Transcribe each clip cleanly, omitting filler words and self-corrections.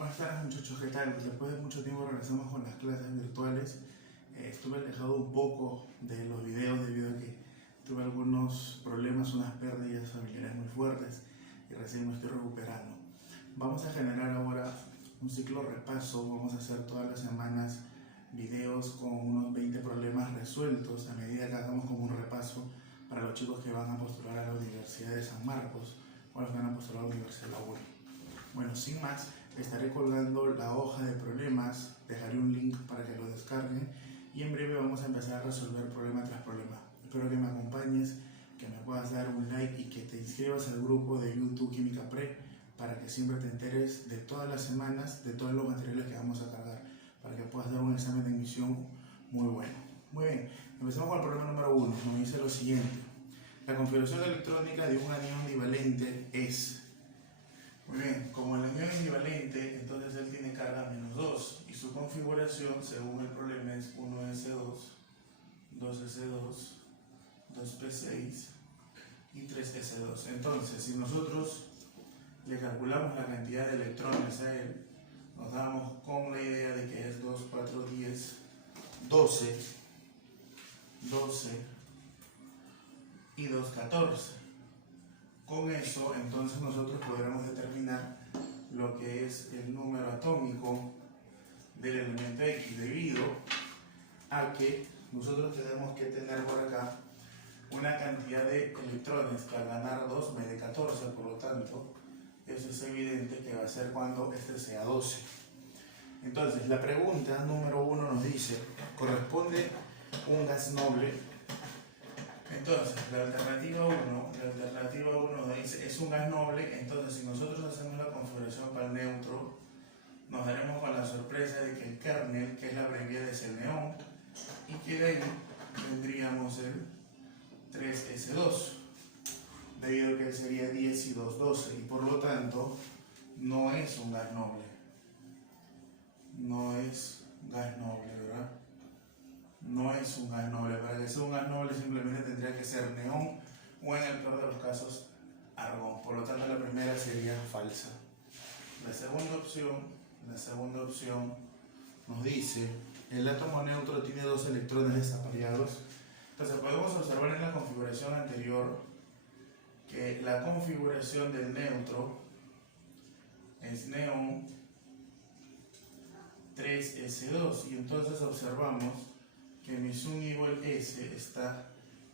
Buenas tardes muchachos, ¿qué tal? Después de mucho tiempo regresamos con las clases virtuales. Estuve alejado un poco de los videos debido a que tuve algunos problemas, unas pérdidas familiares muy fuertes y recién me estoy recuperando. Vamos a generar ahora un ciclo repaso, vamos a hacer todas las semanas videos con unos 20 problemas resueltos a medida que hagamos como un repaso para los chicos que van a postular a la Universidad de San Marcos o los que van a postular a la Universidad de la UNI. Bueno, sin más, estaré colgando la hoja de problemas, dejaré un link para que lo descarguen y en breve vamos a empezar a resolver problema tras problema. Espero que me acompañes, que me puedas dar un like y que te inscribas al grupo de YouTube Química Pre para que siempre te enteres de todas las semanas, de todos los materiales que vamos a cargar, para que puedas dar un examen de admisión muy bueno. Muy bien, empezamos con el problema número 1. Nos dice lo siguiente: la configuración electrónica de un anión divalente es... Muy bien, como el anión es divalente, entonces él tiene carga -2 y su configuración, según el problema, es 1s2, 2s2, 2p6 y 3s2. Entonces, si nosotros le calculamos la cantidad de electrones a él, nos damos con la idea de que es 2, 4, 10, 12, 12 y 2, 14. Con eso, entonces nosotros podremos determinar lo que es el número atómico del elemento X, debido a que nosotros tenemos que tener por acá una cantidad de electrones que al ganar 2 me dé 14, por lo tanto, eso es evidente que va a ser cuando este sea 12. Entonces, la pregunta número 1 nos dice, ¿corresponde un gas noble? Entonces, la alternativa 1 nos dice, es un gas noble. Entonces, si nosotros hacemos la configuración para el neutro, nos daremos con la sorpresa de que el kernel, que es la abreviada, es el neón, y que de ahí tendríamos el 3s2, debido a que sería 10 y 2, 12, y por lo tanto, no es un gas noble. No es gas noble, ¿verdad? No es un gas noble. Para que sea un gas noble simplemente tendría que ser neón o, en el peor de los casos, argón. Por lo tanto, la primera sería falsa. La segunda opción nos dice, el átomo neutro tiene 2 electrones desapareados. Entonces podemos observar en la configuración anterior que la configuración del neutro es neón 3s2, y entonces observamos que mi subnivel S está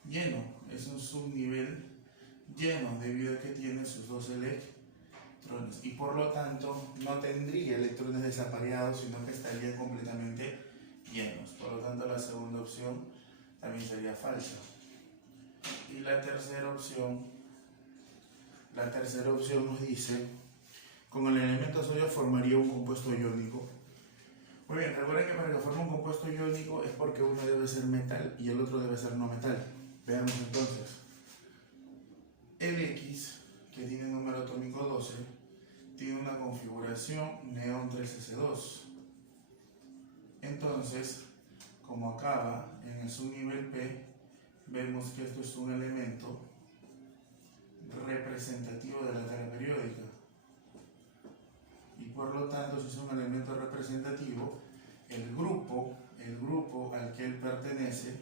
lleno, es un subnivel lleno debido a que tiene sus 2 electrones y por lo tanto no tendría electrones desapareados, sino que estarían completamente llenos. Por lo tanto, la segunda opción también sería falsa. Y la tercera opción nos dice, con el elemento sodio formaría un compuesto iónico. Muy bien, recuerden que para que forme un compuesto iónico es porque uno debe ser metal y el otro debe ser no metal. Veamos entonces. El X, que tiene número atómico 12, tiene una configuración neón 3s2. Entonces, como acaba en el subnivel P, vemos que esto es un elemento representativo de la tabla periódica. Y por lo tanto, si es un elemento representativo, el grupo al que él pertenece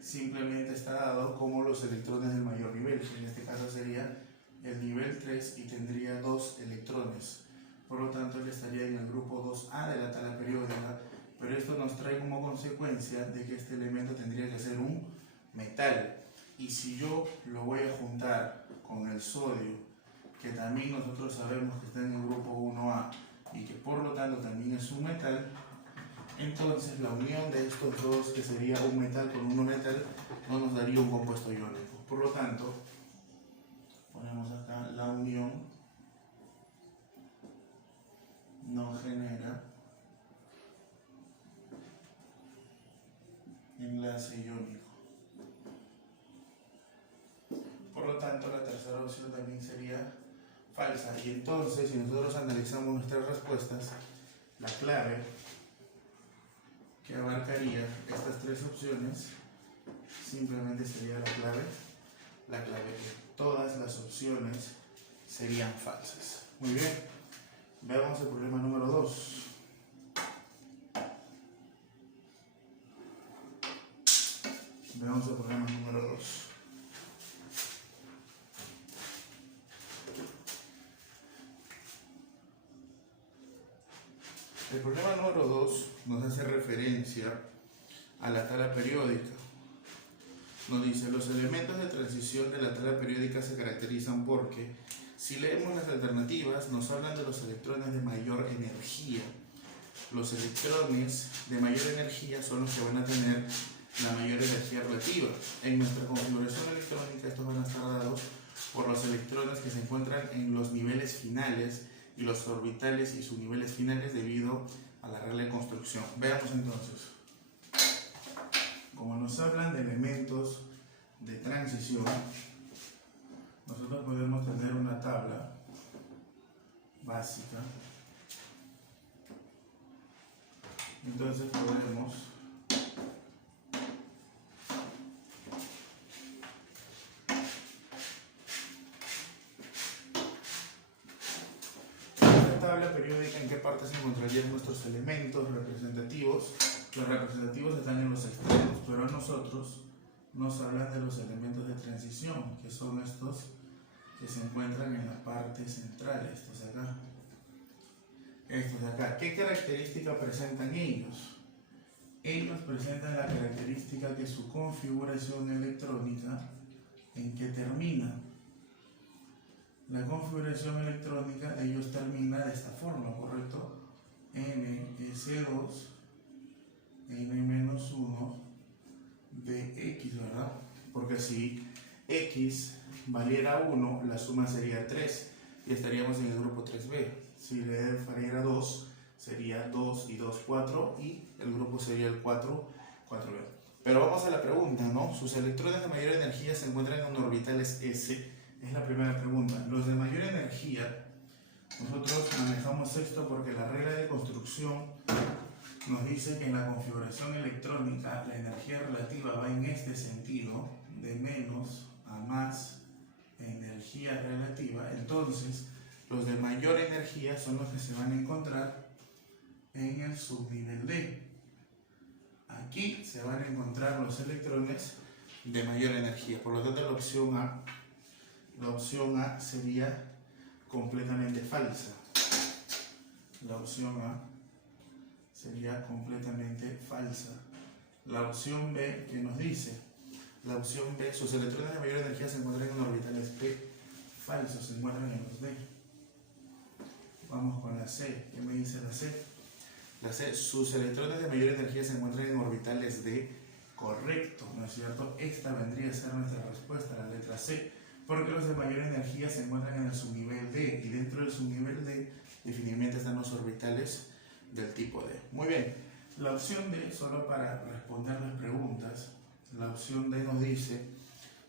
simplemente está dado como los electrones del mayor nivel. En este caso sería el nivel 3 y tendría 2 electrones. Por lo tanto, él estaría en el grupo 2A de la tabla periódica, pero esto nos trae como consecuencia de que este elemento tendría que ser un metal. Y si yo lo voy a juntar con el sodio, que también nosotros sabemos que está en el grupo 1A y que por lo tanto también es un metal, entonces la unión de estos dos, que sería un metal con un no metal, no nos daría un compuesto iónico. Por lo tanto, ponemos acá, la unión no genera enlace iónico. Por lo tanto, la tercera opción también sería falsa. Y entonces, si nosotros analizamos nuestras respuestas, la clave que abarcaría estas 3 opciones simplemente sería la clave que todas las opciones serían falsas. Muy bien, Veamos el problema número 2. Veamos el problema número 2. El problema número 2 nos hace referencia a la tabla periódica. Nos dice, los elementos de transición de la tabla periódica se caracterizan porque, si leemos las alternativas, nos hablan de los electrones de mayor energía. Los electrones de mayor energía son los que van a tener la mayor energía relativa. En nuestra configuración electrónica, estos van a estar dados por los electrones que se encuentran en los niveles finales y los orbitales y subniveles finales debido a la regla de construcción. Veamos entonces. Como nos hablan de elementos de transición, nosotros podemos tener una tabla básica. Entonces podemos tabla periódica, en qué parte se encontrarían nuestros elementos representativos. Los representativos están en los extremos, pero a nosotros nos hablan de los elementos de transición, que son estos que se encuentran en la parte central, estos de acá. Estos de acá. ¿Qué característica presentan ellos? Ellos presentan la característica que su configuración electrónica, ¿en qué termina? La configuración electrónica de ellos termina de esta forma, ¿correcto? NS2, N-1 de X, ¿verdad? Porque si X valiera 1, la suma sería 3 y estaríamos en el grupo 3B. Si le valiera 2, sería 2 y 2, 4 y el grupo sería el 4, 4B. Pero vamos a la pregunta, ¿no? Sus electrones de mayor energía se encuentran en orbitales S. Es la primera pregunta. Los de mayor energía, nosotros manejamos esto porque la regla de construcción nos dice que en la configuración electrónica la energía relativa va en este sentido, de menos a más energía relativa. Entonces, los de mayor energía son los que se van a encontrar en el subnivel D. Aquí se van a encontrar los electrones de mayor energía. Por lo tanto, la opción A sería completamente falsa. La opción A sería completamente falsa. La opción B, ¿qué nos dice? La opción B, sus electrones de mayor energía se encuentran en orbitales P. Falso, se encuentran en los D. Vamos con la C. ¿Qué me dice la C? La C, sus electrones de mayor energía se encuentran en orbitales D. Correcto, ¿no es cierto? Esta vendría a ser nuestra respuesta, la letra C. Porque los de mayor energía se encuentran en el subnivel D. Y dentro del subnivel D, definitivamente están los orbitales del tipo D. Muy bien. La opción D, solo para responder las preguntas, la opción D nos dice,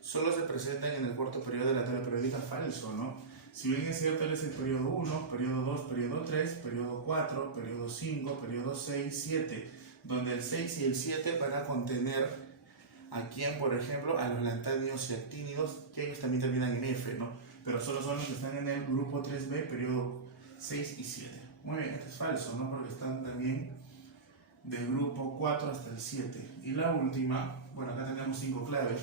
solo se presentan en el cuarto periodo de la tabla periódica. Falso, ¿no? Si bien es cierto, él es el periodo 1, periodo 2, periodo 3, periodo 4, periodo 5, periodo 6, 7, donde el 6 y el 7 van a contener a quién, por ejemplo, a los lantánidos y actínidos, que ellos también terminan en F, ¿no? Pero solo son los que están en el grupo 3B, periodo 6 y 7. Muy bien, esto es falso, ¿no? Porque están también del grupo 4 hasta el 7. Y la última, bueno, acá tenemos 5 claves,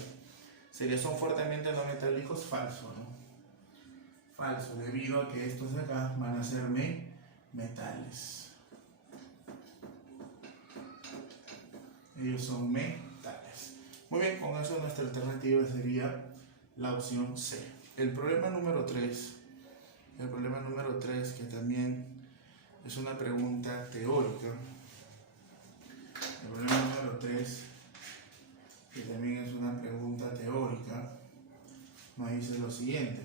sería son fuertemente no metálicos. Falso, ¿no? Falso, debido a que estos de acá van a ser metales. Ellos son metales. Muy bien, con eso nuestra alternativa sería la opción C. El problema número 3, que también es una pregunta teórica. El problema número 3, que también es una pregunta teórica, nos dice lo siguiente.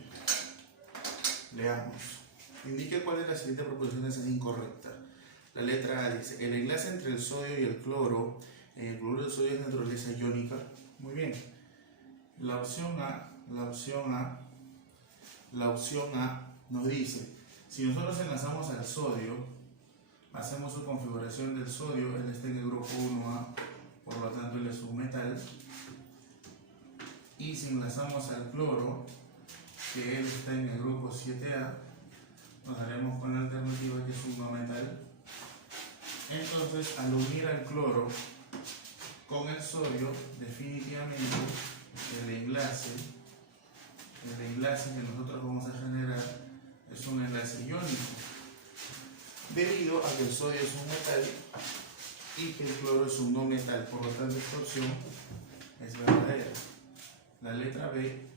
Leamos. Indique cuál de las siguientes proposiciones es incorrecta. La letra A dice, el enlace entre el sodio y el cloro en el cloruro de sodio es naturaleza iónica. Muy bien. La opción A nos dice, si nosotros enlazamos al sodio, hacemos su configuración del sodio, él está en el grupo 1A, por lo tanto él es un metal. Y si enlazamos al cloro, que él está en el grupo 7A, nos daremos con la alternativa que es un no metal. Entonces, al unir al cloro con el sodio, definitivamente el enlace que nosotros vamos a generar es un enlace iónico, debido a que el sodio es un metal y que el cloro es un no metal. Por lo tanto, esta opción es verdadera. La letra B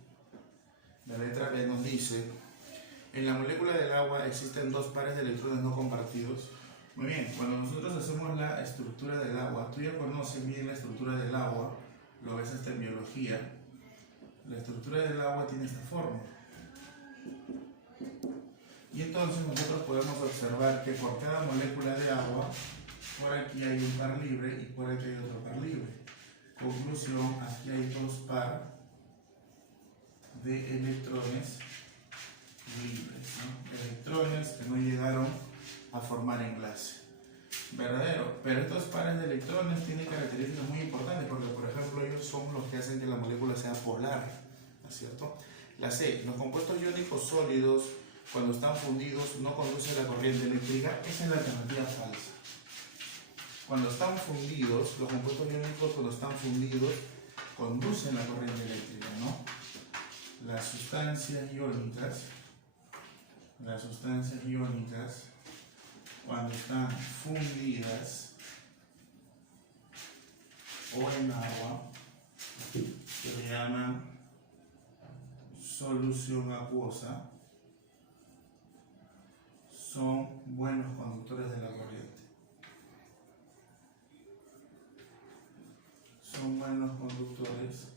nos dice: en la molécula del agua existen dos pares de electrones no compartidos. Muy bien, cuando nosotros hacemos la estructura del agua, tú ya conoces bien la estructura del agua, lo ves hasta en biología. La estructura del agua tiene esta forma. Y entonces nosotros podemos observar que por cada molécula de agua, por aquí hay un par libre y por aquí hay otro par libre. Conclusión, aquí hay dos par de electrones libres, ¿no? Electrones que no llegaron a formar enlace. Verdadero, pero estos pares de electrones tienen características muy importantes porque, por ejemplo, ellos son los que hacen que la molécula sea polar, ¿no es cierto? La C, los compuestos iónicos sólidos, cuando están fundidos, no conducen la corriente eléctrica. Esa es la alternativa falsa. Cuando están fundidos, los compuestos iónicos, cuando están fundidos, conducen la corriente eléctrica, ¿no? Las sustancias iónicas, cuando están fundidas o en agua, se llaman solución acuosa, son buenos conductores de la corriente. Son buenos conductores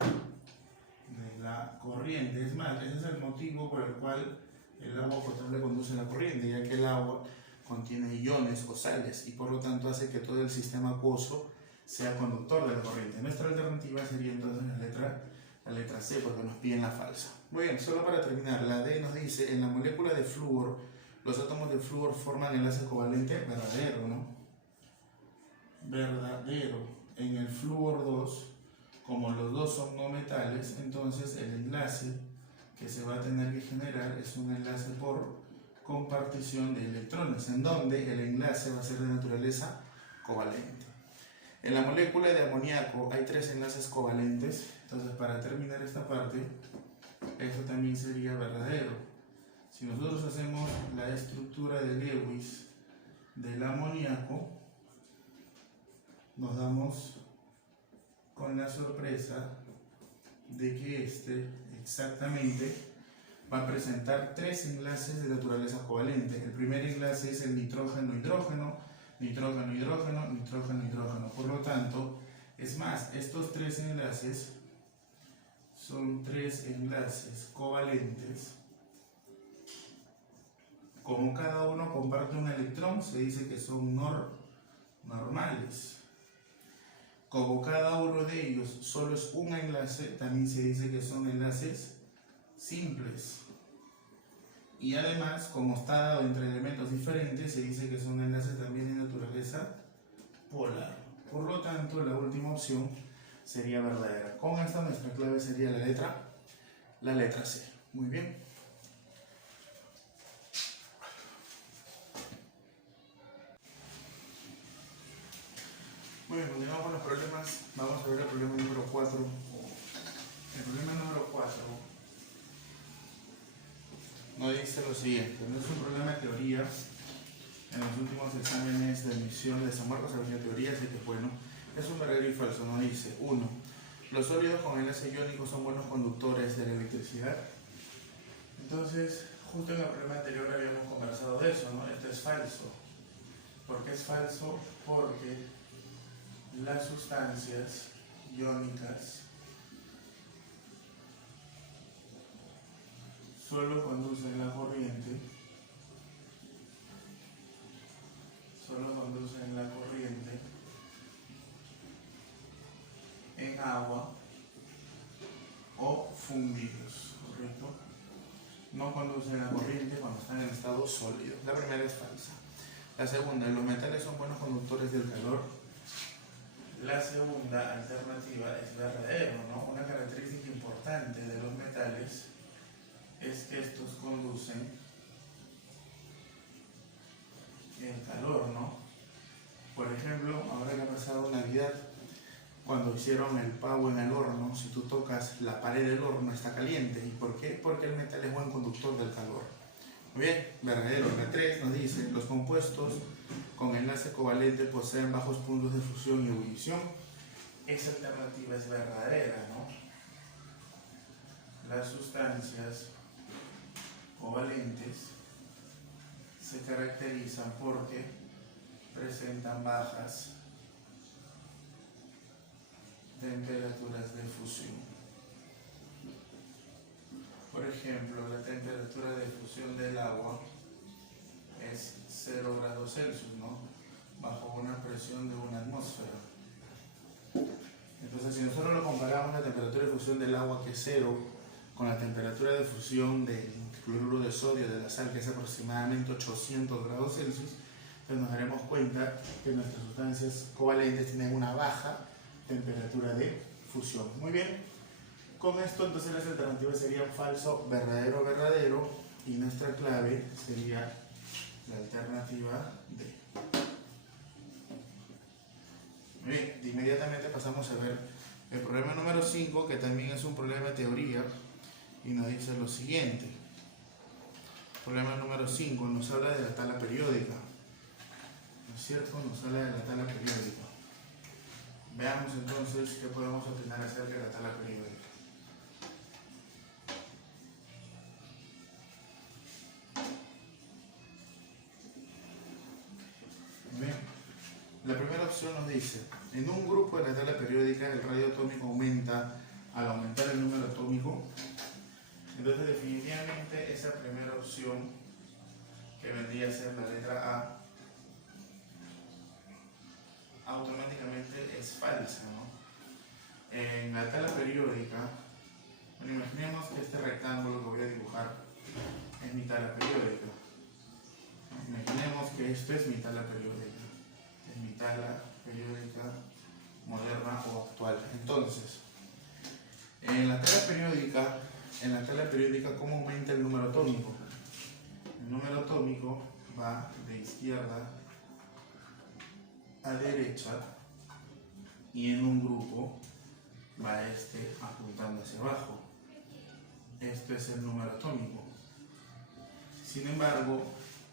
de la corriente. Es más, ese es el motivo por el cual el agua potable conduce la corriente, ya que el agua contiene iones o sales y por lo tanto hace que todo el sistema acuoso sea conductor de la corriente. Nuestra alternativa sería entonces la letra C, porque nos piden la falsa. Muy bien, solo para terminar, la D nos dice: en la molécula de flúor, los átomos de flúor forman enlace covalente. Verdadero, ¿no? Verdadero. En el flúor 2, como los dos son no metales, entonces el enlace que se va a tener que generar es un enlace por compartición de electrones, en donde el enlace va a ser de naturaleza covalente. En la molécula de amoníaco hay 3 enlaces covalentes, entonces para terminar esta parte, eso también sería verdadero. Si nosotros hacemos la estructura de Lewis del amoníaco, nos damos con la sorpresa de que este exactamente va a presentar 3 enlaces de naturaleza covalente. El primer enlace es el nitrógeno-hidrógeno, nitrógeno-hidrógeno, nitrógeno-hidrógeno. Por lo tanto, es más, estos 3 enlaces son 3 enlaces covalentes. Como cada uno comparte un electrón, se dice que son normales. Como cada uno de ellos solo es un enlace, también se dice que son enlaces simples. Y además, como está dado entre elementos diferentes, se dice que son enlaces también de naturaleza polar. Por lo tanto, la última opción sería verdadera. Con esta nuestra clave sería la letra C. Muy bien. Muy bien, continuamos con los problemas. Vamos a ver el problema número 4. El problema número 4 nos dice lo siguiente: no es un problema de teoría. En los últimos exámenes de admisión de San Marcos había teoría, así que bueno, es un verdadero y falso. Nos dice: 1. Los sólidos con enlace iónico son buenos conductores de la electricidad. Entonces, justo en el problema anterior habíamos conversado de eso, ¿no? Esto es falso. ¿Por qué es falso? Porque las sustancias iónicas solo conducen la corriente en agua o fundidos, ¿correcto? No conducen la corriente cuando están en estado sólido. La primera es falsa. La segunda, los metales son buenos conductores del calor. La segunda alternativa es verdadero, ¿no? Una característica importante de los metales es que estos conducen el calor, ¿no? Por ejemplo, ahora que ha pasado Navidad, cuando hicieron el pavo en el horno, si tú tocas la pared del horno está caliente. ¿Y por qué? Porque el metal es buen conductor del calor. Muy bien, verdadero. La 3 nos dice, los compuestos con enlace covalente poseen bajos puntos de fusión y ebullición. Esa alternativa es verdadera, ¿no? Las sustancias covalentes se caracterizan porque presentan bajas temperaturas de fusión. Por ejemplo, la temperatura de fusión del agua es 0 grados Celsius, ¿no? Bajo una presión de una atmósfera. Entonces, si nosotros lo comparamos la temperatura de fusión del agua, que es 0, con la temperatura de fusión del cloruro de sodio de la sal, que es aproximadamente 800 grados Celsius, entonces nos daremos cuenta que nuestras sustancias covalentes tienen una baja temperatura de fusión. Muy bien, con esto entonces las alternativas serían falso, verdadero, verdadero, y nuestra clave sería la alternativa D. Muy bien, inmediatamente pasamos a ver el problema número 5, que también es un problema de teoría, y nos dice lo siguiente. Problema número 5 nos habla de la tabla periódica, ¿no es cierto? Nos habla de la tabla periódica. Veamos entonces qué podemos opinar acerca de la tabla periódica. Bien. La primera opción nos dice, en un grupo de la tabla periódica el radio atómico aumenta al aumentar el número atómico. Entonces definitivamente esa primera opción, que vendría a ser la letra A, automáticamente es falsa, ¿no? En la tabla periódica, bueno, imaginemos que este rectángulo que voy a dibujar es mi tabla periódica. Imaginemos que esto es mi tabla periódica. Es mi tabla periódica moderna o actual. Entonces, en la tabla periódica, ¿cómo aumenta el número atómico? El número atómico va de izquierda a derecha y en un grupo va apuntando hacia abajo. Esto es el número atómico. Sin embargo,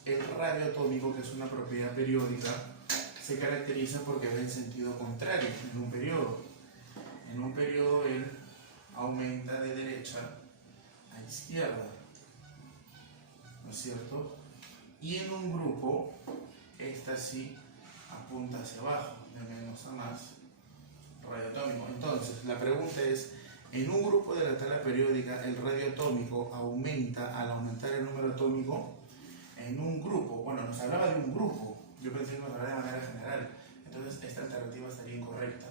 el radio atómico, que es una propiedad periódica, se caracteriza porque va en sentido contrario en un periodo. En un periodo él aumenta de derecha a izquierda, ¿no es cierto? Y en un grupo, esta sí apunta hacia abajo, de menos a más, radio atómico. Entonces, la pregunta es, en un grupo de la tabla periódica, el radio atómico aumenta al aumentar el número atómico. En un grupo, bueno, nos hablaba de un grupo, yo pensé que nos hablaba de manera general, entonces esta alternativa estaría incorrecta.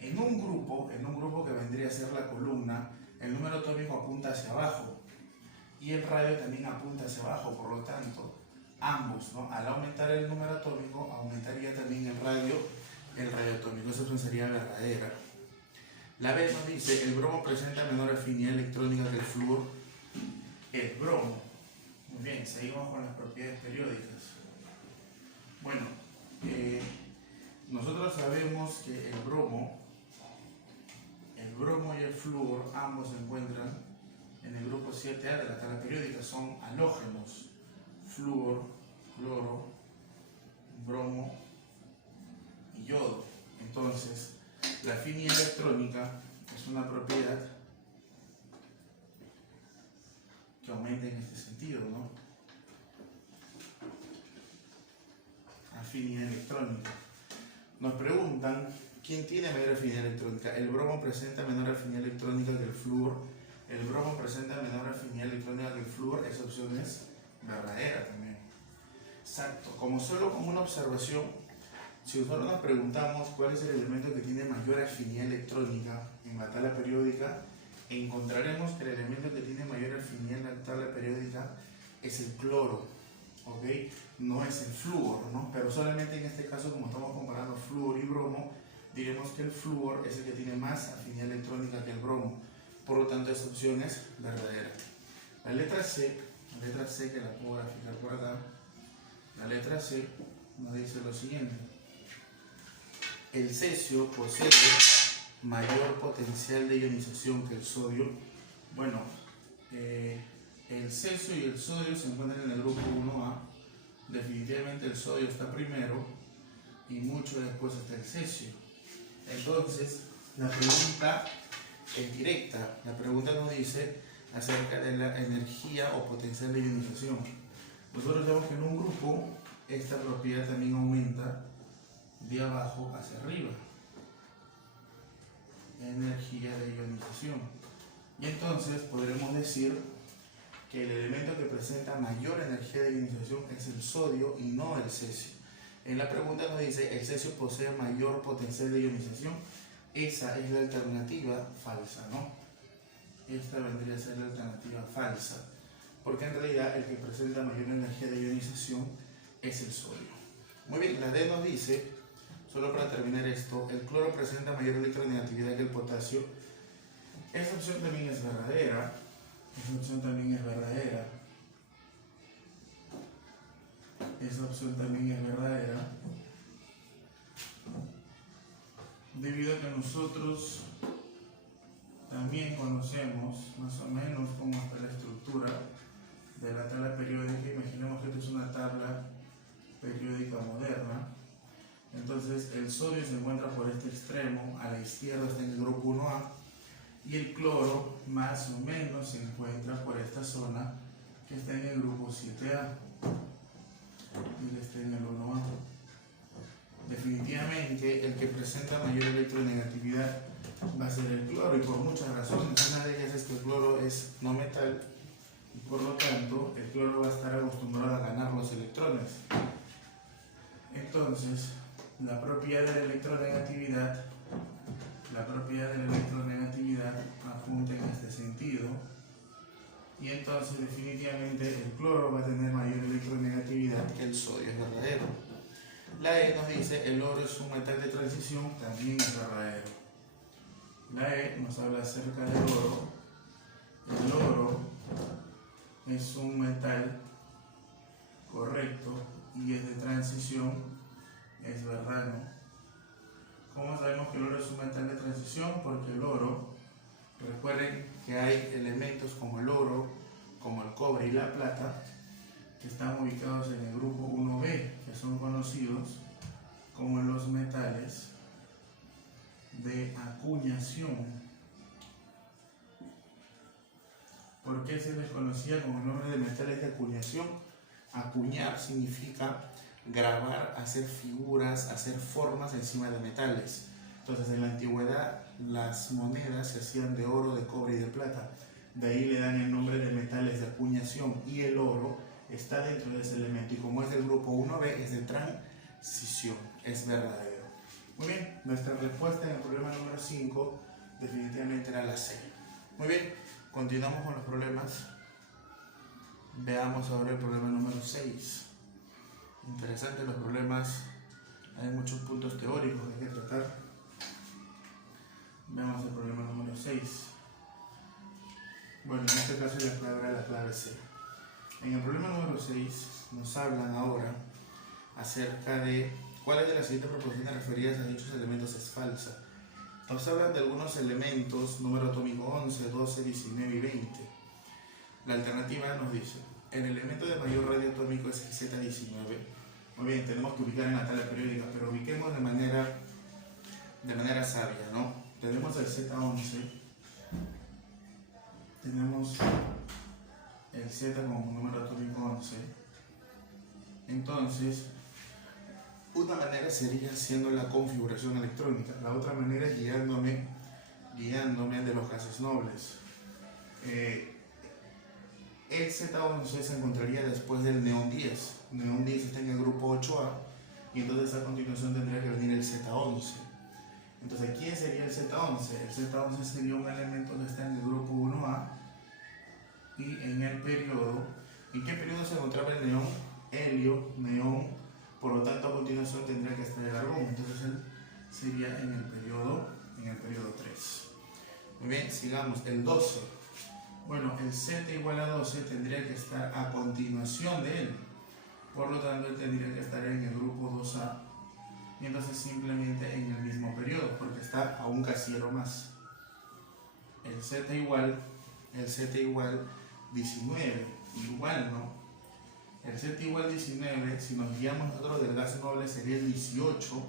En un grupo que vendría a ser la columna, el número atómico apunta hacia abajo y el radio también apunta hacia abajo, por lo tanto, ambos, ¿no? Al aumentar el número atómico, aumentaría también el radio atómico. Esa opción sería verdadera. La B nos dice, el bromo presenta menor afinidad electrónica que el flúor. El bromo. Muy bien, seguimos con las propiedades periódicas. Bueno, nosotros sabemos que el bromo y el flúor ambos se encuentran en el grupo 7A de la tabla periódica, son halógenos. Flúor, cloro, bromo y yodo. Entonces, la afinidad electrónica es una propiedad que aumenta en este sentido, ¿no? Afinidad electrónica. Nos preguntan, ¿quién tiene mayor afinidad electrónica? El bromo presenta menor afinidad electrónica que el flúor. El bromo presenta menor afinidad electrónica que el flúor. Esa opción es verdadera también. Exacto. Como una observación, si nosotros nos preguntamos cuál es el elemento que tiene mayor afinidad electrónica en la tabla periódica, encontraremos que el elemento que tiene mayor afinidad en la tabla periódica es el cloro, ¿ok? No es el flúor, ¿no? Pero solamente en este caso, como estamos comparando flúor y bromo, diremos que el flúor es el que tiene más afinidad electrónica que el bromo. Por lo tanto, esa opción es verdadera. La letra C que la puedo graficar por acá, la letra C nos dice lo siguiente. El cesio posee mayor potencial de ionización que el sodio. Bueno, el cesio y el sodio se encuentran en el grupo 1A. Definitivamente el sodio está primero y mucho después está el cesio. Entonces, la pregunta es directa. La pregunta nos dice acerca de la energía o potencial de ionización. Nosotros sabemos que en un grupo esta propiedad también aumenta de abajo hacia arriba. Energía de ionización. Y entonces podremos decir que el elemento que presenta mayor energía de ionización es el sodio y no el cesio. En la pregunta nos dice, ¿el cesio posee mayor potencial de ionización? Esa es la alternativa falsa, ¿no? Esta vendría a ser la alternativa falsa, porque en realidad el que presenta mayor energía de ionización es el sodio. Muy bien, la D nos dice, solo para terminar esto, el cloro presenta mayor electronegatividad que el potasio. Esa opción también es verdadera. Esa opción también es verdadera. Esa opción también es verdadera. Debido a que nosotros también conocemos más o menos cómo está la estructura de la tabla periódica. Imaginemos que esta es una tabla periódica moderna. Entonces el sodio se encuentra por este extremo, a la izquierda está en el grupo 1A, y el cloro más o menos se encuentra por esta zona que está en el grupo 7A y que está en el 1A. Definitivamente el que presenta mayor electronegatividad va a ser el cloro, y por muchas razones. Una de ellas es que el cloro es no metal y por lo tanto el cloro va a estar acostumbrado a ganar los electrones. Entonces la propiedad de la electronegatividad apunta en este sentido, y entonces definitivamente el cloro va a tener mayor electronegatividad que el sodio, es verdadero. La E nos dice el oro es un metal de transición, también es verdadero. La E nos habla acerca del oro. El oro es un metal correcto y es de transición, es verdad, ¿no? ¿Cómo sabemos que el oro es un metal de transición? Porque el oro, recuerden que hay elementos como el oro, como el cobre y la plata, que están ubicados en el grupo 1B, que son conocidos como los metales de acuñación. ¿Por qué se les conocía con el nombre de metales de acuñación? Acuñar significa grabar, hacer figuras, hacer formas encima de metales. Entonces en la antigüedad las monedas se hacían de oro, de cobre y de plata. De ahí le dan el nombre de metales de acuñación, y el oro está dentro de ese elemento, y como es del grupo 1B es de transición, es verdadero. Muy bien, nuestra respuesta en el problema número 5 definitivamente era la C. Muy bien, continuamos con los problemas. Veamos ahora el problema número 6. Interesantes los problemas, hay muchos puntos teóricos que hay que tratar. Veamos el problema número 6. Bueno, en este caso la clave era la clave C. En el problema número 6 nos hablan ahora acerca de cuáles de las siguientes proposiciones referidas a dichos elementos es falsa. Nos hablan de algunos elementos, número atómico 11, 12, 19 y 20. La alternativa nos dice, el elemento de mayor radio atómico es el Z19. Muy bien, tenemos que ubicar en la tabla periódica, pero ubiquemos de manera sabia, ¿no? Tenemos el Z11, tenemos el Z como número atómico 11. Entonces, una manera sería haciendo la configuración electrónica, la otra manera es guiándome de los gases nobles. El Z11 se encontraría después del neón 10. Neón 10 está en el grupo 8A, y entonces a continuación tendría que venir el Z11. Entonces, ¿quién sería el Z11? El Z11 sería un elemento que está en el grupo 1A y en el periodo. ¿En qué periodo se encontraba el neón? Helio, neón, por lo tanto a continuación tendría que estar el argón. Entonces él sería en el periodo 3. Muy bien, sigamos. El 12. Bueno, el Z igual a 12 tendría que estar a continuación de él. Por lo tanto, él tendría que estar en el grupo 2A, y entonces simplemente en el mismo periodo, porque está a un casillero más. El Z igual 19, igual, ¿no? El Z igual 19, si nos guiamos nosotros del gas noble sería el 18,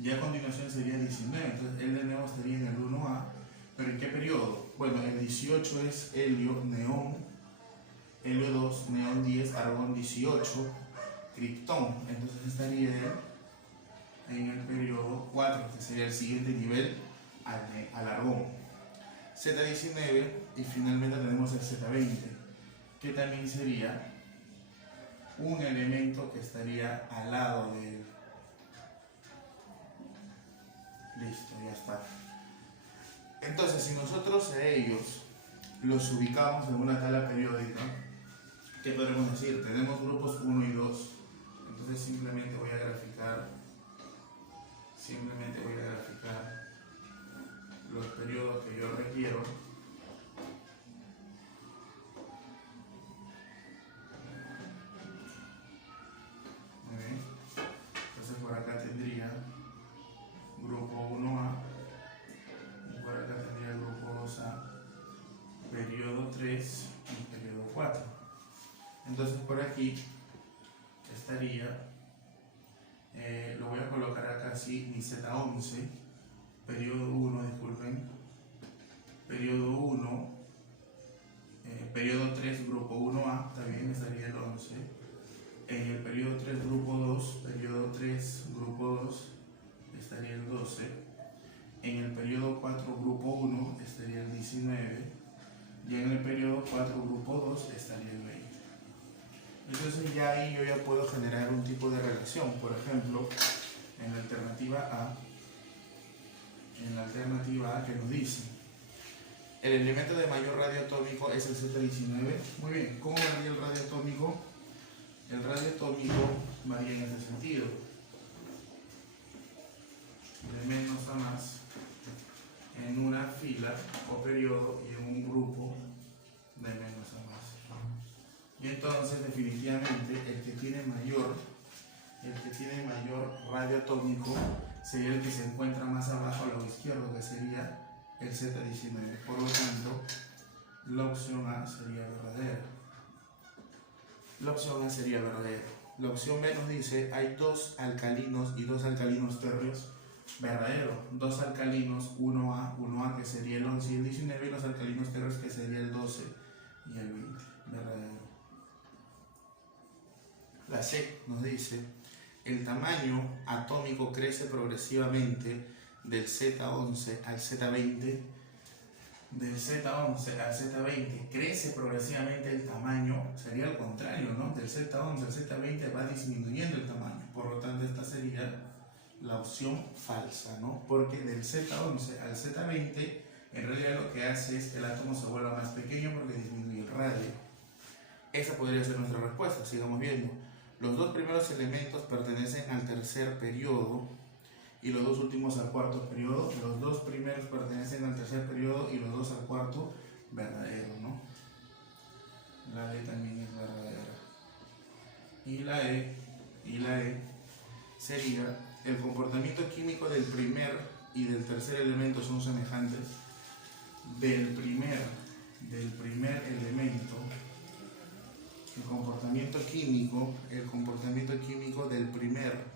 y a continuación sería 19, entonces él de nuevo estaría en el 1A, pero ¿en qué periodo? Bueno, el 18 es helio, neón, helio 2, neón 10, argón 18, criptón, entonces estaría en el periodo 4, que sería el siguiente nivel al argón. Z19 y finalmente tenemos el Z20, que también sería un elemento que estaría al lado de él. Listo, ya está. Entonces, si nosotros a ellos los ubicamos en una tabla periódica, ¿qué podemos decir? Tenemos grupos 1 y 2. Entonces simplemente voy a graficar los periodos que yo requiero. Muy bien. Entonces por acá tendría grupo 1A y por acá tendría el grupo 2A, periodo 3 y periodo 4. Entonces por aquí estaría, lo voy a colocar acá así, mi Z11, periodo 1, disculpen, periodo 1, periodo 3, grupo 1A, también estaría el 11, en el periodo 3, grupo 2, periodo 3, grupo 2, estaría el 12, en el periodo 4, grupo 1, estaría el 19, y en el periodo 4, grupo 2, estaría el 20. Entonces ya ahí yo ya puedo generar un tipo de relación. Por ejemplo, en la alternativa A que nos dice el elemento de mayor radio atómico es el Z19. Muy bien, ¿cómo varía el radio atómico? El radio atómico varía en ese sentido, de menos a más, en una fila o periodo y en un grupo de menos a más. Y entonces definitivamente el que tiene mayor radio atómico sería el que se encuentra más abajo al lado izquierdo, que sería el Z19. Por lo tanto, la opción A sería verdadera. La opción A sería verdadera. La opción B nos dice hay 2 alcalinos y 2 alcalinos térreos. Verdadero. 2 alcalinos, 1A que sería el 11 y el 19, y los alcalinos térreos que sería el 12 y el 20. Verdadero. La C nos dice el tamaño atómico crece progresivamente del Z11 al Z20. Del Z11 al Z20 crece progresivamente el tamaño, sería al contrario, ¿no? Del Z11 al Z20 va disminuyendo el tamaño, por lo tanto esta sería la opción falsa, ¿no? Porque del Z11 al Z20 en realidad lo que hace es que el átomo se vuelva más pequeño porque disminuye el radio. Esa podría ser nuestra respuesta. Sigamos viendo. Los 2 primeros elementos pertenecen al tercer periodo y los 2 últimos al cuarto periodo. Los 2 primeros pertenecen al tercer periodo y los 2 al cuarto. Verdadero, ¿no? La D también es verdadera. Y la E sería el comportamiento químico del primer y del tercer elemento son semejantes. Del primer elemento, el comportamiento químico del primer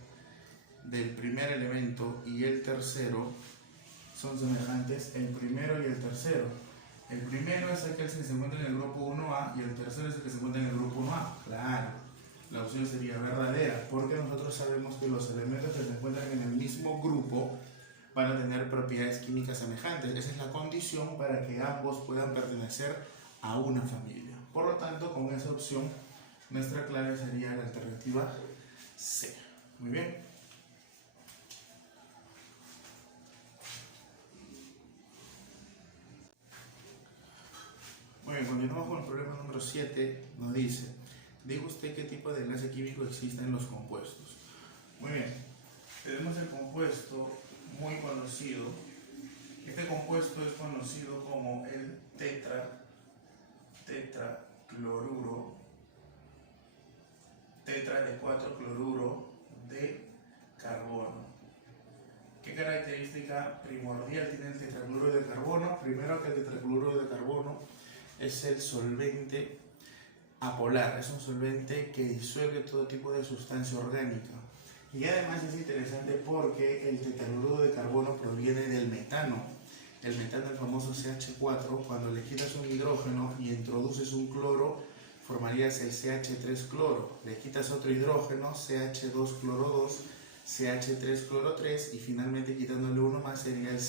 elemento y el tercero son semejantes. El primero y el tercero. El primero es aquel que se encuentra en el grupo 1A y el tercero es el que se encuentra en el grupo 1A. Claro, la opción sería verdadera porque nosotros sabemos que los elementos que se encuentran en el mismo grupo van a tener propiedades químicas semejantes. Esa es la condición para que ambos puedan pertenecer a una familia. Por lo tanto, con esa opción, nuestra clave sería la alternativa C. Muy bien. Muy bien, continuamos con el problema número 7. Nos dice, diga usted qué tipo de enlace químico existe en los compuestos. Muy bien, tenemos el compuesto muy conocido. Este compuesto es conocido como el tetracloruro tetra de 4-cloruro de carbono. ¿Qué característica primordial tiene el tetracloruro de carbono? Primero, que el tetracloruro de carbono es el solvente apolar, es un solvente que disuelve todo tipo de sustancia orgánica. Y además es interesante porque el tetracloruro de carbono proviene del metano. El metano, el famoso CH4, cuando le quitas un hidrógeno y introduces un cloro, formarías el CH3-cloro. Le quitas otro hidrógeno, CH2-cloro2, CH3-cloro3 y finalmente quitándole uno más sería el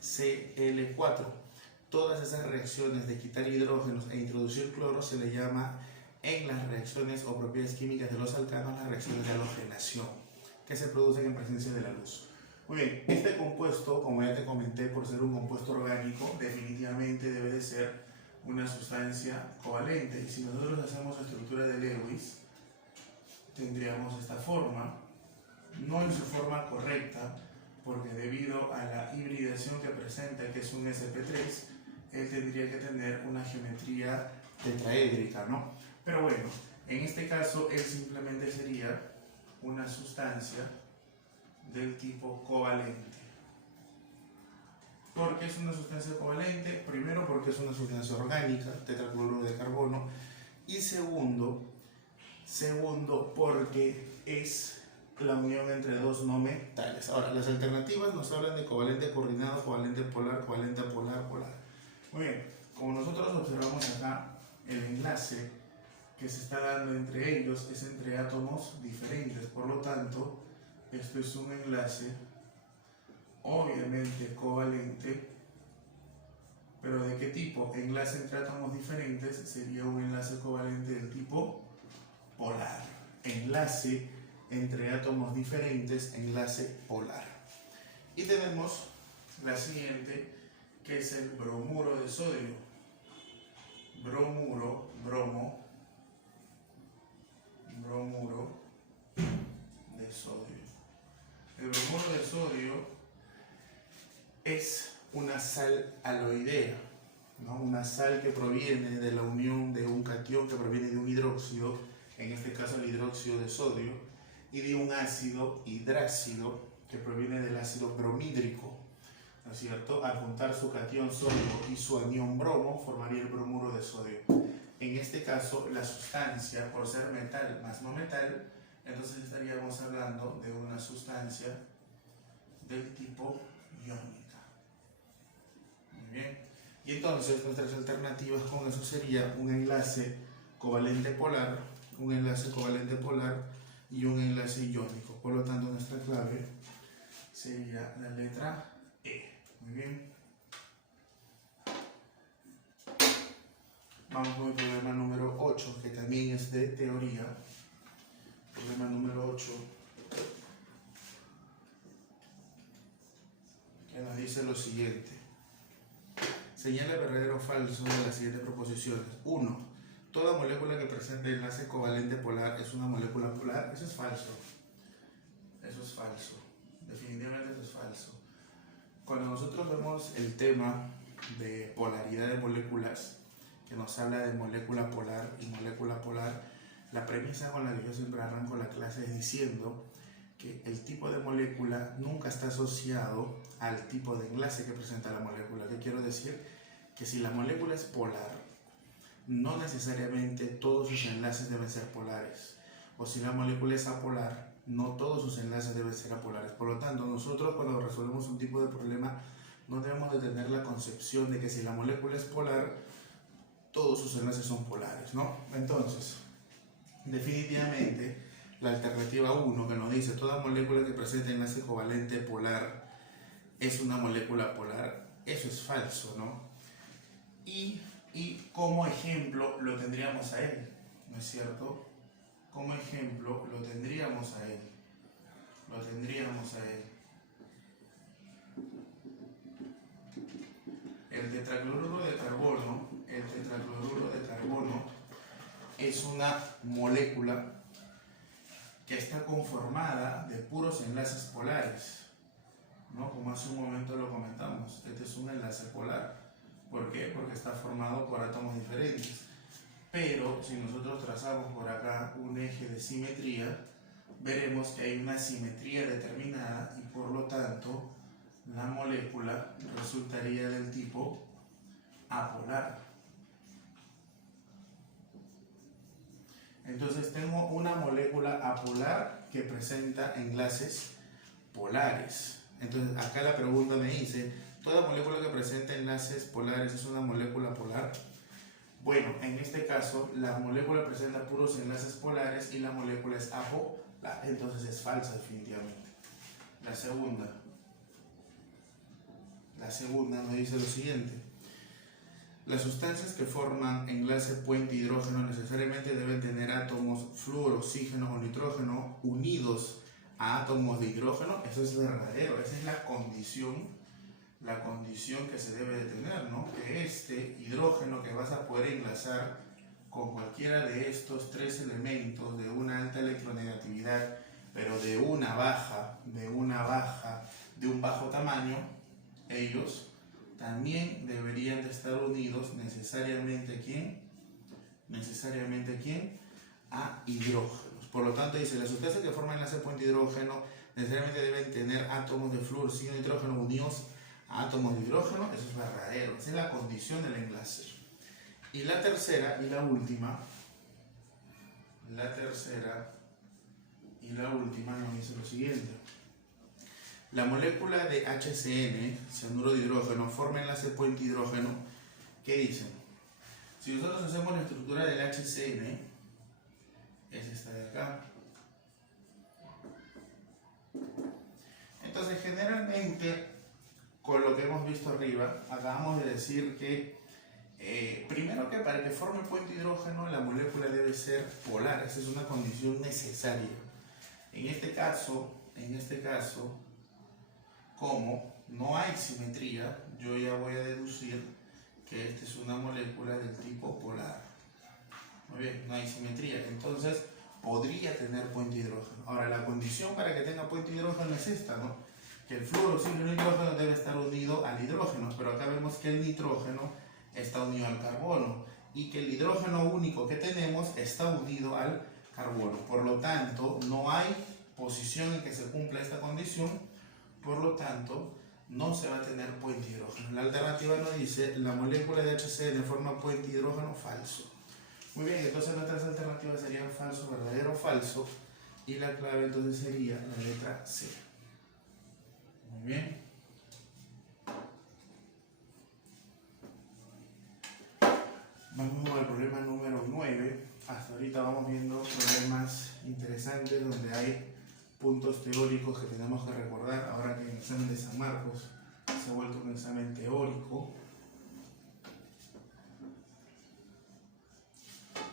CCl4. Todas esas reacciones de quitar hidrógenos e introducir cloro se le llama en las reacciones o propiedades químicas de los alcanos las reacciones de halogenación, que se producen en presencia de la luz. Muy bien, este compuesto, como ya te comenté, por ser un compuesto orgánico, definitivamente debe de ser una sustancia covalente. Y si nosotros hacemos estructura de Lewis, tendríamos esta forma, no en su forma correcta, porque debido a la hibridación que presenta, que es un sp3, él tendría que tener una geometría tetraédrica, ¿no? Pero bueno, en este caso, él simplemente sería una sustancia del tipo covalente. ¿Por qué es una sustancia covalente? Primero, porque es una sustancia orgánica, tetracloruro de carbono, y segundo, porque es la unión entre dos no metales. Ahora, las alternativas nos hablan de covalente coordinado, covalente polar, covalente apolar, polar. Muy bien, como nosotros observamos acá, el enlace que se está dando entre ellos es entre átomos diferentes, por lo tanto, esto es un enlace obviamente covalente, pero ¿de qué tipo? Enlace entre átomos diferentes sería un enlace covalente del tipo polar. Enlace entre átomos diferentes, enlace polar. Y tenemos la siguiente, que es el bromuro de sodio. Bromuro, bromuro de sodio. El bromuro de sodio es una sal aloidea, ¿no? Una sal que proviene de la unión de un catión que proviene de un hidróxido, en este caso el hidróxido de sodio, y de un ácido hidráxido que proviene del ácido bromídrico, ¿no es cierto? Al juntar su catión sodio y su anión bromo formaría el bromuro de sodio. En este caso, la sustancia, por ser metal más no metal, entonces estaríamos hablando de una sustancia del tipo iónica. Muy bien. Y entonces nuestras alternativas con eso sería un enlace covalente polar, un enlace covalente polar y un enlace iónico. Por lo tanto, nuestra clave sería la letra E. Muy bien. Vamos con el problema número 8, que también es de teoría. Problema número 8, que nos dice lo siguiente. Señala verdadero o falso de las siguientes proposiciones. 1. Toda molécula que presente enlace covalente polar es una molécula polar. Eso es falso. Eso es falso. Definitivamente eso es falso. Cuando nosotros vemos el tema de polaridad de moléculas, que nos habla de molécula polar y molécula polar, la premisa con la que yo siempre arranco la clase es diciendo que el tipo de molécula nunca está asociado al tipo de enlace que presenta la molécula. ¿Qué quiero decir? Que si la molécula es polar, no necesariamente todos sus enlaces deben ser polares. O si la molécula es apolar, no todos sus enlaces deben ser apolares. Por lo tanto, nosotros cuando resolvemos un tipo de problema, no debemos de tener la concepción de que si la molécula es polar, todos sus enlaces son polares, ¿no? Entonces, definitivamente, la alternativa 1 que nos dice toda molécula que presente enlace covalente polar es una molécula polar, eso es falso, ¿no? Y como ejemplo lo tendríamos a él, ¿no es cierto? Como ejemplo lo tendríamos a él. El tetracloruro de carbono es una molécula que está conformada de puros enlaces polares, ¿no? Como hace un momento lo comentamos, este es un enlace polar. ¿Por qué? Porque está formado por átomos diferentes. Pero si nosotros trazamos por acá un eje de simetría, veremos que hay una simetría determinada y por lo tanto la molécula resultaría del tipo apolar. Entonces tengo una molécula apolar que presenta enlaces polares. Entonces acá la pregunta me dice, ¿toda molécula que presenta enlaces polares es una molécula polar? Bueno, en este caso la molécula presenta puros enlaces polares y la molécula es apolar, entonces es falsa definitivamente. La segunda nos dice lo siguiente. Las sustancias que forman enlace puente hidrógeno necesariamente deben tener átomos fluoro, oxígeno o nitrógeno unidos a átomos de hidrógeno. Eso es verdadero, esa es la condición que se debe de tener, ¿no? Que este hidrógeno que vas a poder enlazar con cualquiera de estos tres elementos de una alta electronegatividad, pero de un bajo tamaño, ellos también deberían de estar unidos necesariamente a hidrógenos. Por lo tanto dice, las sustancias que forman enlace puente hidrógeno necesariamente deben tener átomos de flúor, oxígeno y nitrógeno unidos a átomos de hidrógeno. Eso es verdadero, esa es la condición del enlace. Y la tercera y la última nos dice lo siguiente. La molécula de HCN, cianuro de hidrógeno, forma enlace puente hidrógeno. ¿Qué dicen? Si nosotros hacemos la estructura del HCN, es esta de acá. Entonces, generalmente, con lo que hemos visto arriba, acabamos de decir que primero que para que forme el puente hidrógeno, la molécula debe ser polar. Esa es una condición necesaria. En este caso, como no hay simetría, yo ya voy a deducir que esta es una molécula del tipo polar. Muy bien, no hay simetría, entonces podría tener puente hidrógeno. Ahora, la condición para que tenga puente hidrógeno es esta, ¿no? Que el flúor, oxígeno y hidrógeno debe estar unido al hidrógeno, pero acá vemos que el nitrógeno está unido al carbono y que el hidrógeno único que tenemos está unido al carbono. Por lo tanto, no hay posición en que se cumpla esta condición. Por lo tanto, no se va a tener puente hidrógeno. La alternativa nos dice, la molécula de HCN forma puente hidrógeno falso. Muy bien, entonces nuestras alternativas serían falso, verdadero, falso. Y la clave entonces sería la letra C. Muy bien. Vamos al problema número 9. Hasta ahorita vamos viendo problemas interesantes donde hay puntos teóricos que tenemos que recordar. Ahora que el examen de San Marcos se ha vuelto un examen teórico.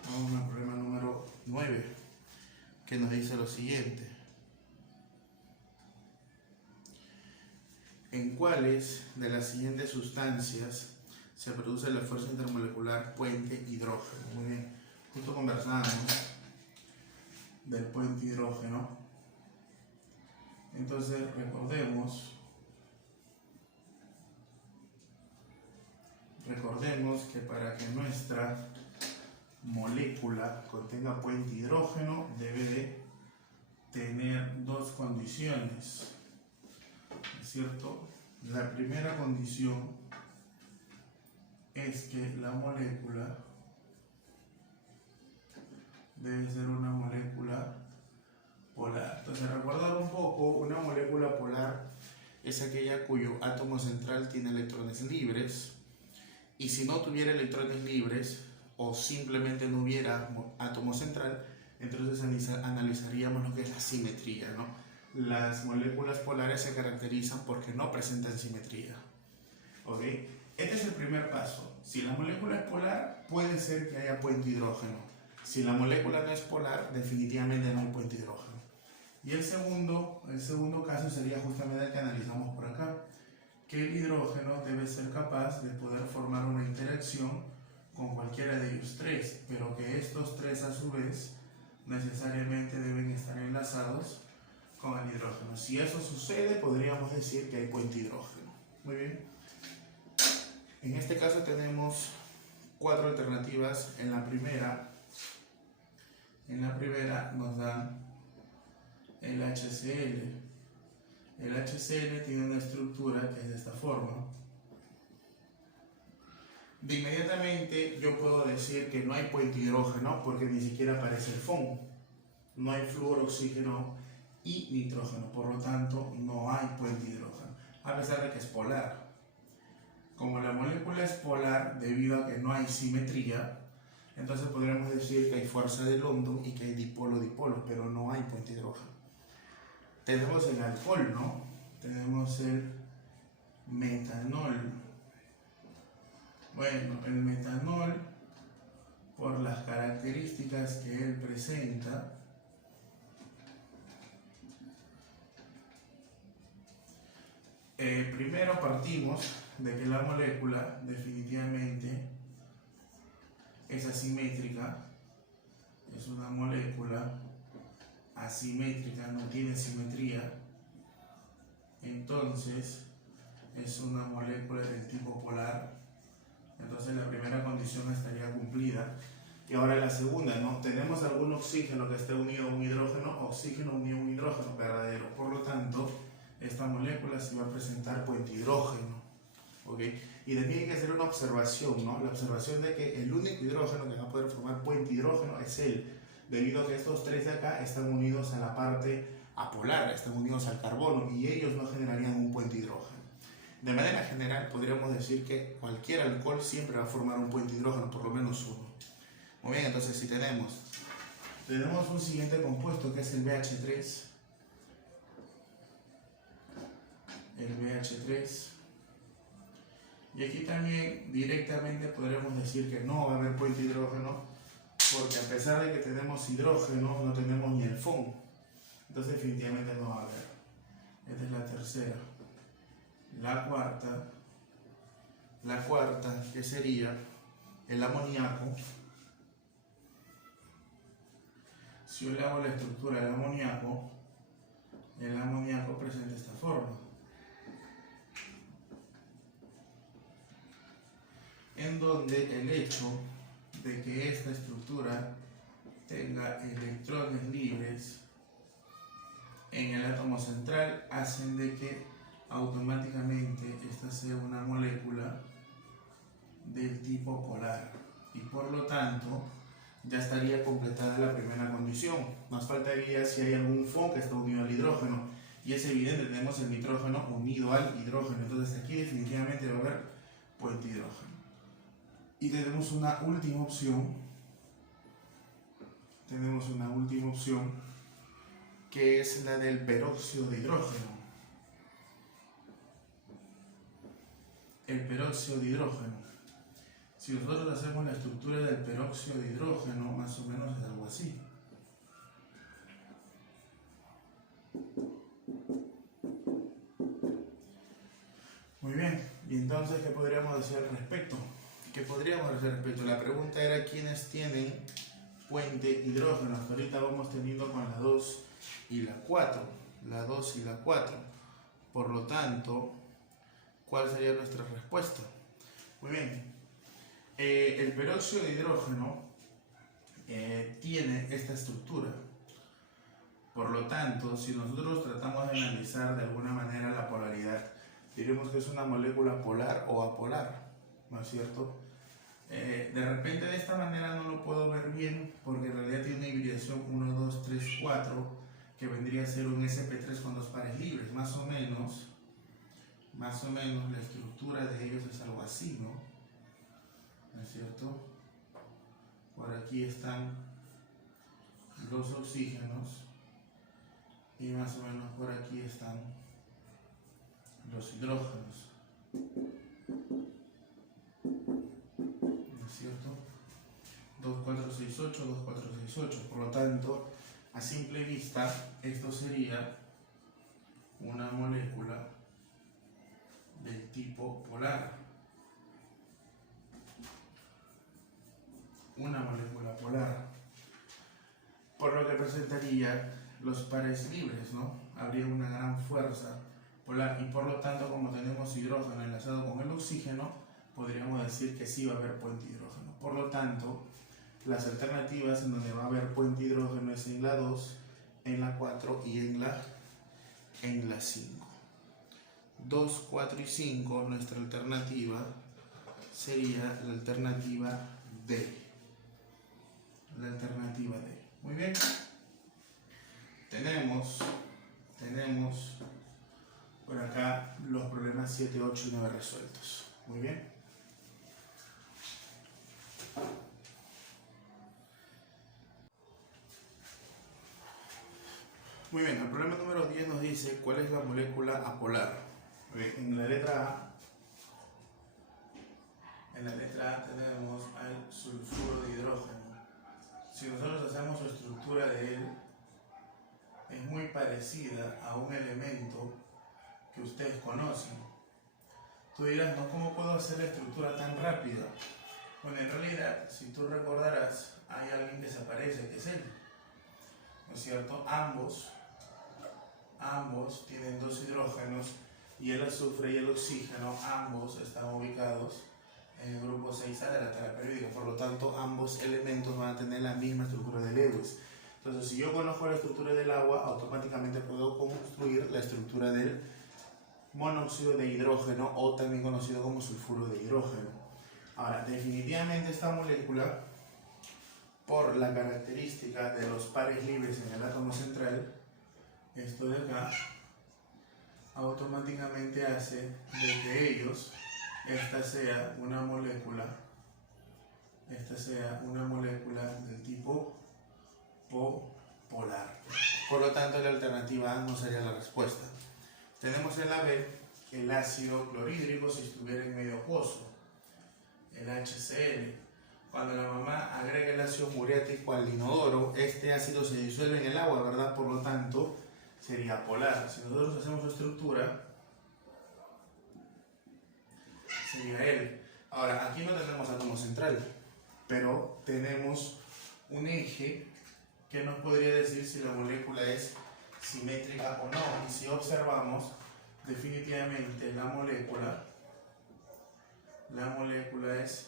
Vamos al problema número 9, que nos dice lo siguiente. ¿En cuáles de las siguientes sustancias se produce la fuerza intermolecular puente hidrógeno? Muy bien, justo conversamos del puente hidrógeno. Entonces recordemos que para que nuestra molécula contenga puente hidrógeno debe de tener dos condiciones, ¿es cierto? La primera condición es que la molécula debe ser una molécula polar. Entonces, recordar un poco, una molécula polar es aquella cuyo átomo central tiene electrones libres, y si no tuviera electrones libres o simplemente no hubiera átomo central, entonces analizaríamos lo que es la simetría, ¿no? Las moléculas polares se caracterizan porque no presentan simetría. ¿Ok? Este es el primer paso. Si la molécula es polar, puede ser que haya puente hidrógeno. Si la molécula no es polar, definitivamente no hay puente hidrógeno. Y el segundo caso sería justamente el que analizamos por acá, que el hidrógeno debe ser capaz de poder formar una interacción con cualquiera de ellos tres, pero que estos tres a su vez necesariamente deben estar enlazados con el hidrógeno. Si eso sucede, podríamos decir que hay puente hidrógeno. Muy bien. En este caso tenemos 4 alternativas. En la primera nos dan el HCl. El HCl tiene una estructura que es de esta forma. De inmediatamente yo puedo decir que no hay puente hidrógeno porque ni siquiera aparece el FON. No hay flúor, oxígeno y nitrógeno, por lo tanto no hay puente hidrógeno, a pesar de que es polar. Como la molécula es polar debido a que no hay simetría, entonces podríamos decir que hay fuerza de London y que hay dipolo-dipolo, pero no hay puente hidrógeno. Tenemos el alcohol, ¿no? Tenemos el metanol. Bueno, el metanol, por las características que él presenta, primero partimos de que la molécula definitivamente es asimétrica, es una molécula asimétrica, no tiene simetría, entonces es una molécula del tipo polar, entonces la primera condición estaría cumplida. Y ahora la segunda, ¿no? Tenemos algún oxígeno que esté unido a un hidrógeno, oxígeno unido a un hidrógeno verdadero, por lo tanto esta molécula se va a presentar puente hidrógeno, ¿ok? Y también hay que hacer una observación, ¿no? La observación de que el único hidrógeno que va a poder formar puente hidrógeno es él, debido a que estos tres de acá están unidos a la parte apolar, están unidos al carbono y ellos no generarían un puente hidrógeno. De manera general podríamos decir que cualquier alcohol siempre va a formar un puente hidrógeno, por lo menos uno. Muy bien, entonces si tenemos un siguiente compuesto que es el BH3, y aquí también directamente podremos decir que no va a haber puente hidrógeno porque a pesar de que tenemos hidrógeno no tenemos ni el FON, entonces definitivamente no va a haber. Esta es la tercera. La cuarta que sería el amoníaco. Si yo le hago la estructura del amoníaco, el amoníaco presenta esta forma, en donde el hecho de que esta estructura tenga electrones libres en el átomo central hacen de que automáticamente esta sea una molécula del tipo polar y por lo tanto ya estaría completada la primera condición. Nos faltaría si hay algún FON que está unido al hidrógeno y es evidente, tenemos el nitrógeno unido al hidrógeno, entonces aquí definitivamente va a haber puente hidrógeno. Y tenemos una última opción, que es la del peróxido de hidrógeno. El peróxido de hidrógeno. Si nosotros hacemos la estructura del peróxido de hidrógeno, más o menos es algo así. Muy bien, y entonces, ¿qué podríamos decir al respecto? La pregunta era quiénes tienen puente hidrógeno. Hasta ahorita vamos teniendo con la 2 y la 4. Por lo tanto, ¿cuál sería nuestra respuesta? Muy bien. El peróxido de hidrógeno tiene esta estructura. Por lo tanto, si nosotros tratamos de analizar de alguna manera la polaridad, diremos que es una molécula polar o apolar, ¿no es cierto? De repente de esta manera no lo puedo ver bien porque en realidad tiene una hibridación 1, 2, 3, 4 que vendría a ser un sp3 con dos pares libres, más o menos la estructura de ellos es algo así, ¿no es cierto? Por aquí están los oxígenos y más o menos por aquí están los hidrógenos, ¿no es cierto? 2, 4, 6, 8, 2, 4, 6, 8. Por lo tanto, a simple vista, esto sería una molécula del tipo polar. Por lo que presentaría los pares libres, ¿no? Habría una gran fuerza polar y por lo tanto, como tenemos hidrógeno enlazado con el oxígeno, podríamos decir que sí va a haber puente hidrógeno. Por lo tanto, las alternativas en donde va a haber puente hidrógeno es en la 2, en la 4 y en la 5. 2, 4 y 5, nuestra alternativa sería la alternativa D. La alternativa D. Muy bien. Tenemos por acá los problemas 7, 8 y 9 resueltos. Muy bien. Muy bien, el problema número 10 nos dice cuál es la molécula apolar. En la letra A tenemos al sulfuro de hidrógeno. Si nosotros hacemos su estructura de él, es muy parecida a un elemento que ustedes conocen. Tú dirás, ¿no? ¿Cómo puedo hacer la estructura tan rápida? Bueno, en realidad, si tú recordarás, hay alguien que se aparece, que es él. ¿No es cierto? Ambos tienen dos hidrógenos y el azufre y el oxígeno, ambos están ubicados en el grupo 6A de la tabla periódica. Por lo tanto, ambos elementos van a tener la misma estructura de Lewis. Entonces, si yo conozco la estructura del agua, automáticamente puedo construir la estructura del monóxido de hidrógeno, o también conocido como sulfuro de hidrógeno. Ahora, definitivamente esta molécula, por la característica de los pares libres en el átomo central, esto de acá, automáticamente hace de que ellos, esta sea una molécula del tipo polar. Por lo tanto, la alternativa A no sería la respuesta. Tenemos en la B el ácido clorhídrico si estuviera en medio acuoso, el HCl. Cuando la mamá agrega el ácido muriático al inodoro, este ácido se disuelve en el agua, ¿verdad? Por lo tanto, sería polar. Si nosotros hacemos su estructura, sería él. Ahora, aquí no tenemos átomo central, pero tenemos un eje que nos podría decir si la molécula es simétrica o no. Y si observamos, definitivamente la molécula es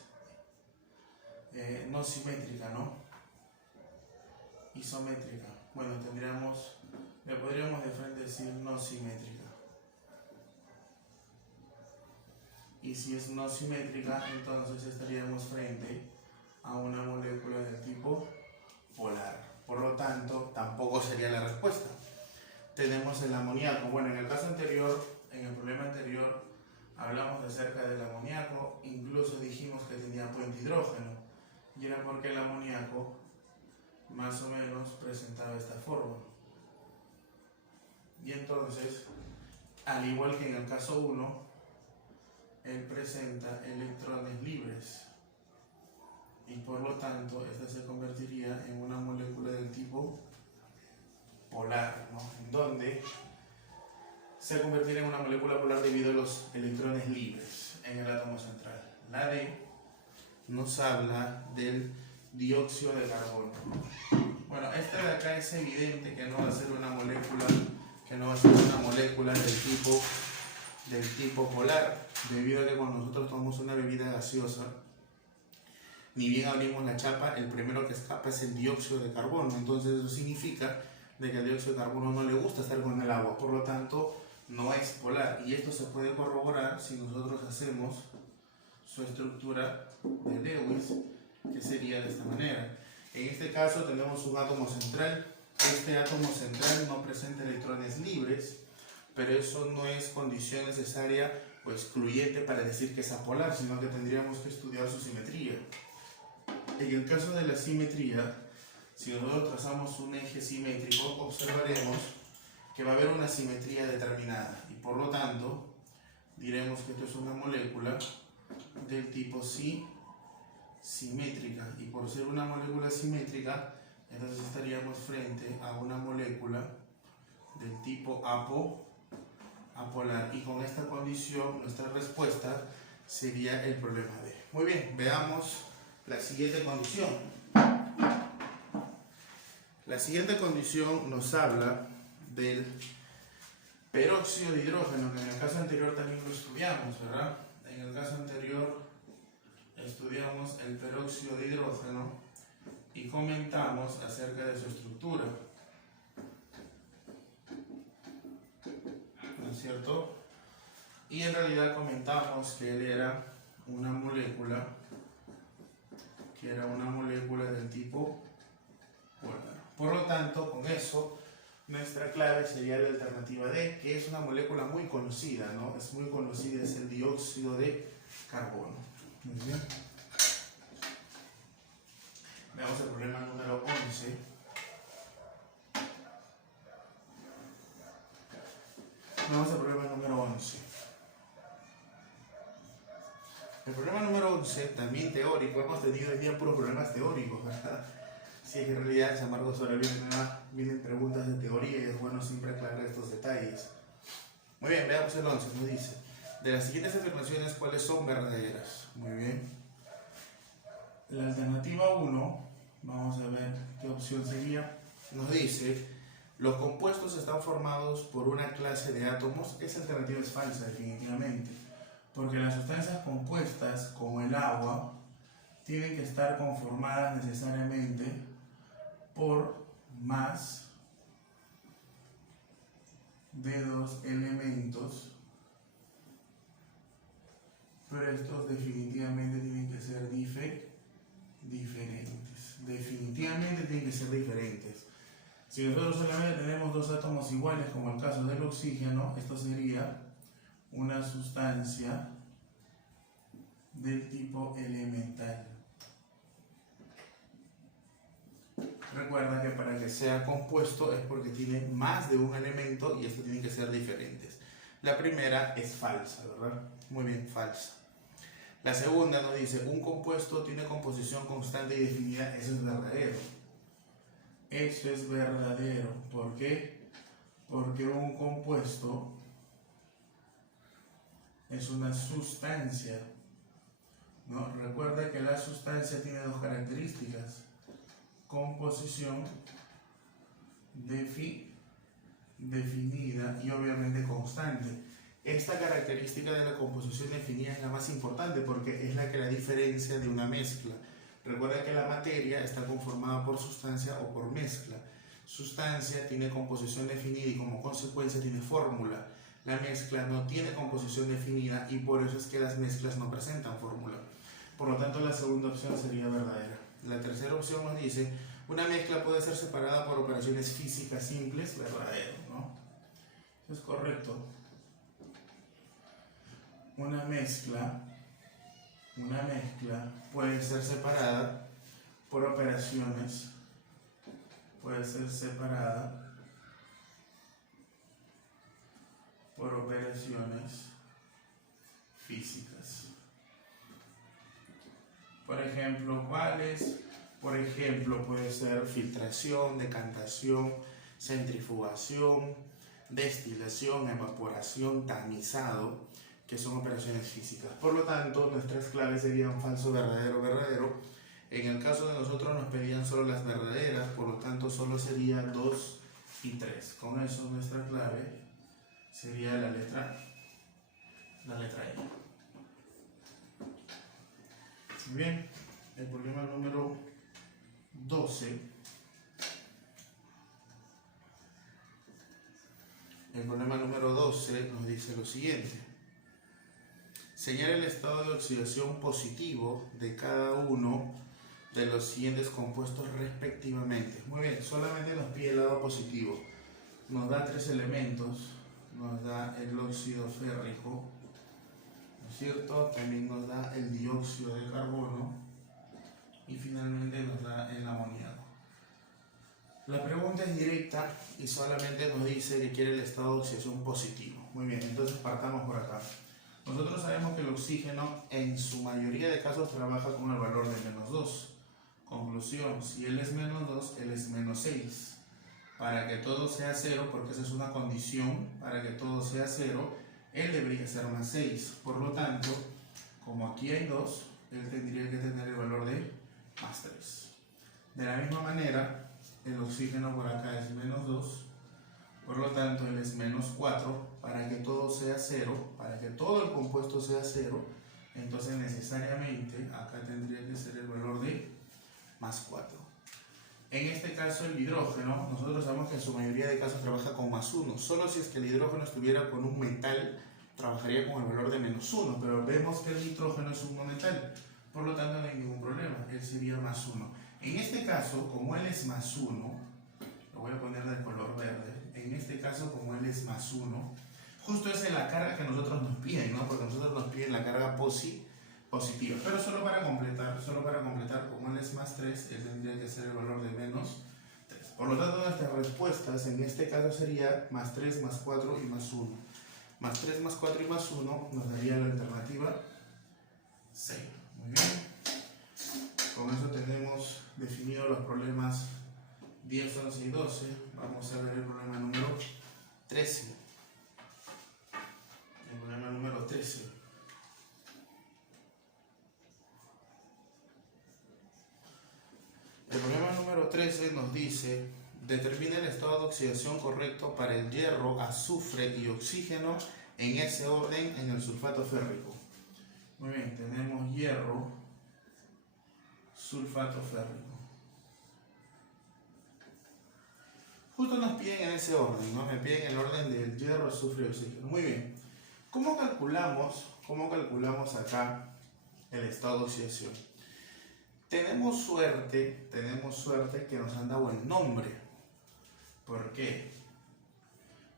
no simétrica, ¿no? Isométrica. Bueno, le podríamos de frente decir no simétrica. Y si es no simétrica, entonces estaríamos frente a una molécula del tipo polar. Por lo tanto, tampoco sería la respuesta. Tenemos el amoníaco. Bueno, en el caso anterior, en el problema anterior, hablamos acerca del amoníaco, incluso dijimos que tenía puente hidrógeno, y era porque el amoníaco más o menos presentaba esta forma. Y entonces, al igual que en el caso 1, él presenta electrones libres, y por lo tanto esta se convertiría en una molécula del tipo polar, ¿no? En donde se convertiría en una molécula polar debido a los electrones libres en el átomo central. La D nos habla del dióxido de carbono. Bueno, esta de acá es evidente que no va a ser una molécula, del tipo polar, debido a que cuando nosotros tomamos una bebida gaseosa, ni bien abrimos la chapa, el primero que escapa es el dióxido de carbono. Entonces eso significa de que al dióxido de carbono no le gusta estar con el agua, por lo tanto no es polar. Y esto se puede corroborar si nosotros hacemos su estructura de Lewis, que sería de esta manera. En este caso tenemos un átomo central. Este átomo central no presenta electrones libres, pero eso no es condición necesaria o excluyente para decir que es apolar, sino que tendríamos que estudiar su simetría. En el caso de la simetría, si nosotros trazamos un eje simétrico, observaremos que va a haber una simetría determinada, y por lo tanto diremos que esto es una molécula del tipo simétrica, y por ser una molécula simétrica, entonces estaríamos frente a una molécula del tipo apolar, y con esta condición nuestra respuesta sería el problema D. Muy bien, veamos la siguiente condición. La siguiente condición nos habla del peróxido de hidrógeno, que en el caso anterior también lo estudiamos, ¿verdad? En el caso anterior estudiamos el peróxido de hidrógeno y comentamos acerca de su estructura, ¿no es cierto? Y en realidad comentamos que él era una molécula del tipo polar. Por lo tanto, con eso, nuestra clave sería la alternativa D, que es una molécula muy conocida, ¿no? Es muy conocida, es el dióxido de carbono. Muy bien. Veamos el problema número 11. Vamos al problema número 11. El problema número 11, también teórico, hemos tenido hoy día puros problemas teóricos, ¿verdad? Si es que en realidad llamar 2 horas vienen preguntas de teoría y es bueno siempre aclarar estos detalles. Muy bien, veamos el 11, nos dice: de las siguientes afirmaciones, ¿cuáles son verdaderas? Muy bien. La alternativa 1, vamos a ver qué opción sería. Nos dice: los compuestos están formados por una clase de átomos. Esa alternativa es falsa, definitivamente. Porque las sustancias compuestas, como el agua, tienen que estar conformadas necesariamente por más de 2 elementos, pero estos definitivamente tienen que ser diferentes. Definitivamente tienen que ser diferentes. Si nosotros solamente tenemos 2 átomos iguales, como el caso del oxígeno, esto sería una sustancia del tipo elemental. Recuerda que para que sea compuesto es porque tiene más de un elemento y estos tienen que ser diferentes. La primera es falsa, ¿verdad? Muy bien, falsa. La segunda nos dice: un compuesto tiene composición constante y definida. Eso es verdadero. Eso es verdadero. ¿Por qué? Porque un compuesto es una sustancia, ¿no? Recuerda que la sustancia tiene 2 características: composición definida y obviamente constante. Esta característica de la composición definida es la más importante porque es la que la diferencia de una mezcla. Recuerda que la materia está conformada por sustancia o por mezcla. Sustancia tiene composición definida y como consecuencia tiene fórmula. La mezcla no tiene composición definida y por eso es que las mezclas no presentan fórmula. Por lo tanto, la segunda opción sería verdadera. La tercera opción nos dice: una mezcla puede ser separada por operaciones físicas simples. Verdadero, ¿no? Eso es correcto. Una mezcla puede ser separada por operaciones, físicas. Por ejemplo, ¿cuáles? Por ejemplo, puede ser filtración, decantación, centrifugación, destilación, evaporación, tamizado, que son operaciones físicas. Por lo tanto, nuestras claves serían falso, verdadero, verdadero. En el caso de nosotros nos pedían solo las verdaderas, por lo tanto solo sería 2 y 3. Con eso nuestra clave sería la letra E. Muy bien, el problema número 12. El problema número 12 nos dice lo siguiente: señala el estado de oxidación positivo de cada uno de los siguientes compuestos respectivamente. Muy bien, solamente nos pide el lado positivo. Nos da 3 elementos. Nos da el óxido férrico, ¿no es cierto? También nos da el dióxido de carbono y finalmente nos da el amoníaco. La pregunta es directa y solamente nos dice que quiere el estado de oxidación positivo. Muy bien, entonces partamos por acá. Nosotros sabemos que el oxígeno en su mayoría de casos trabaja con el valor de -2. Conclusión: si él es -2, él es -6. Para que todo sea 0, porque esa es una condición, para que todo sea 0, él debería ser +6. Por lo tanto, como aquí hay 2, él tendría que tener el valor de +3. De la misma manera, el oxígeno por acá es -2, por lo tanto él es -4. Para que todo sea 0, para que todo el compuesto sea 0, Entonces necesariamente acá tendría que ser el valor de más 4. En este caso el hidrógeno, nosotros sabemos que en su mayoría de casos trabaja con más 1. Solo si es que el hidrógeno estuviera con un metal, trabajaría con el valor de menos 1. Pero vemos que el nitrógeno es un no metal. Por lo tanto no hay ningún problema, él sería más 1. En este caso, como él es más 1, lo voy a poner de color verde. En este caso, como él es más 1, justo esa es la carga que nosotros nos piden, ¿no? Porque nosotros nos piden la carga positiva. Pero solo para completar, como él es más 3, él tendría que ser el valor de menos 3. Por lo tanto, nuestras respuestas en este caso sería más 3, más 4 y más 1. Más 3, más 4 y más 1 nos daría la alternativa 6. Muy bien. Con eso tenemos definidos los problemas 10, 11 y 12. Vamos a ver el problema número 13. El problema número 13. El problema número 13 nos dice: determina el estado de oxidación correcto para el hierro, azufre y oxígeno en ese orden en el sulfato férrico. Muy bien, tenemos hierro, sulfato férrico. Justo nos piden en ese orden, ¿no? Me piden el orden del hierro, azufre y oxígeno. Muy bien. ¿Cómo calculamos acá el estado de oxidación? Tenemos suerte que nos han dado el nombre. ¿Por qué?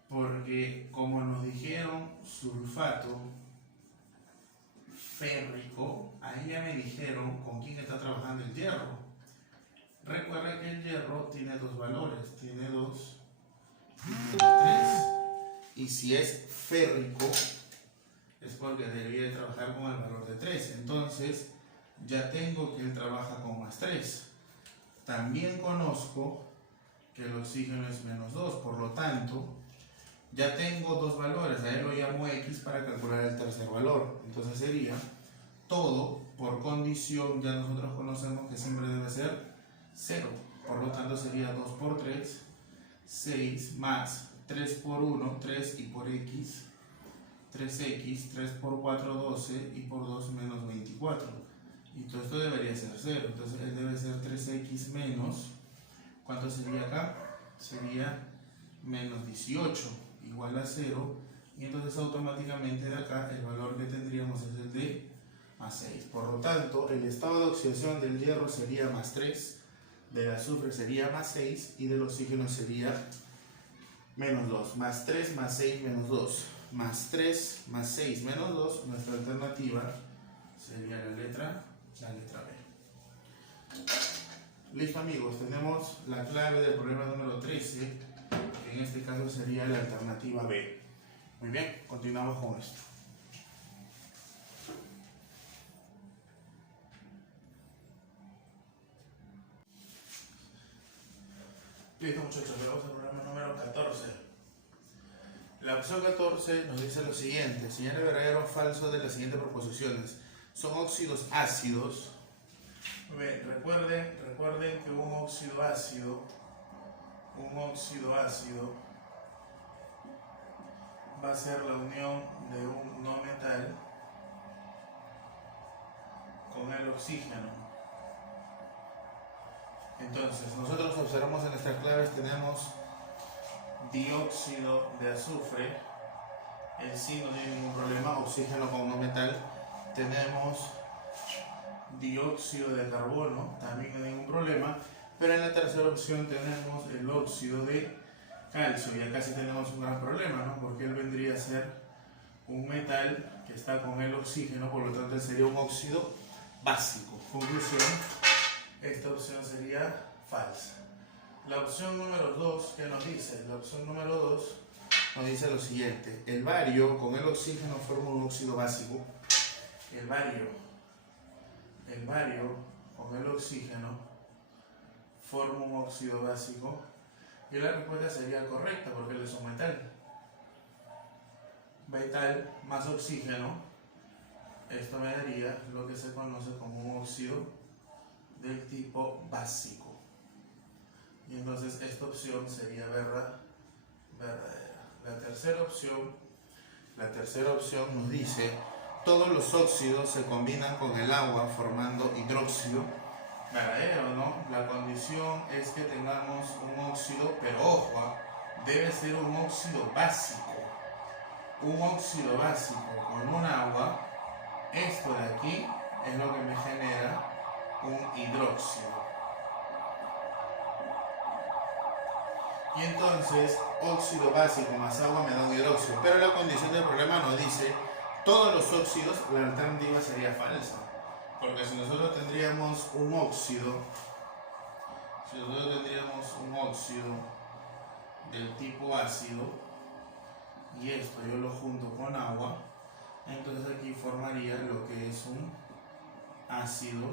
Porque como nos dijeron sulfato férrico, ahí ya me dijeron con quién está trabajando el hierro. Recuerda que el hierro tiene dos valores, tiene 2 y tiene 3. Y si es férrico, es porque debería trabajar con el valor de 3. Entonces, ya tengo que él trabaja con más 3. También conozco que el oxígeno es menos 2, por lo tanto, ya tengo dos valores, a él lo llamo X para calcular el tercer valor. Entonces sería todo por condición, ya nosotros conocemos que siempre debe ser 0. Por lo tanto sería 2 por 3, 6 más 3 por 1, 3 y por X, 3X, 3 por 4, 12 y por 2 menos 24. Y todo esto debería ser 0, entonces él debe ser 3X menos, ¿cuánto sería acá? Sería menos 18, igual a 0, y entonces automáticamente de acá el valor que tendríamos es el de más 6. Por lo tanto, el estado de oxidación del hierro sería más 3, del azufre sería más 6 y del oxígeno sería menos 2. Más 3, más 6, menos 2. Más 3, más 6, menos 2. Nuestra alternativa sería la letra B. Listo, amigos, tenemos la clave del problema número 13, que en este caso sería la alternativa B. Muy bien, continuamos con esto. Listo, muchachos, vamos al problema número 14. La opción 14 nos dice lo siguiente: señale verdadero o falso de las siguientes proposiciones. Son óxidos ácidos. Muy bien, recuerden que un óxido ácido va a ser la unión de un no metal con el oxígeno. Entonces, nosotros observamos en nuestras claves, tenemos dióxido de azufre, el sí no tiene ningún problema, oxígeno con no metal. Tenemos dióxido de carbono, también no hay ningún problema, pero en la tercera opción tenemos el óxido de calcio, y acá sí tenemos un gran problema, ¿no? Porque él vendría a ser un metal que está con el oxígeno, por lo tanto él sería un óxido básico. Conclusión: esta opción sería falsa. La opción número 2, ¿qué nos dice? La opción número 2 nos dice lo siguiente: el bario con el oxígeno forma un óxido básico. El bario con el oxígeno forma un óxido básico, y la respuesta sería correcta porque él es un metal. Metal más oxígeno, esto me daría lo que se conoce como un óxido del tipo básico. Y entonces esta opción sería verdadera. La tercera opción nos dice: todos los óxidos se combinan con el agua formando hidróxido verdadero, ¿no? La condición es que tengamos un óxido, pero ojo, debe ser un óxido básico. Un óxido básico con un agua, esto de aquí es lo que me genera un hidróxido. Y entonces, óxido básico más agua me da un hidróxido. Pero la condición del problema nos dice todos los óxidos, la alternativa sería falsa. Porque si nosotros tendríamos un óxido, del tipo ácido, y esto yo lo junto con agua, entonces aquí formaría lo que es un ácido,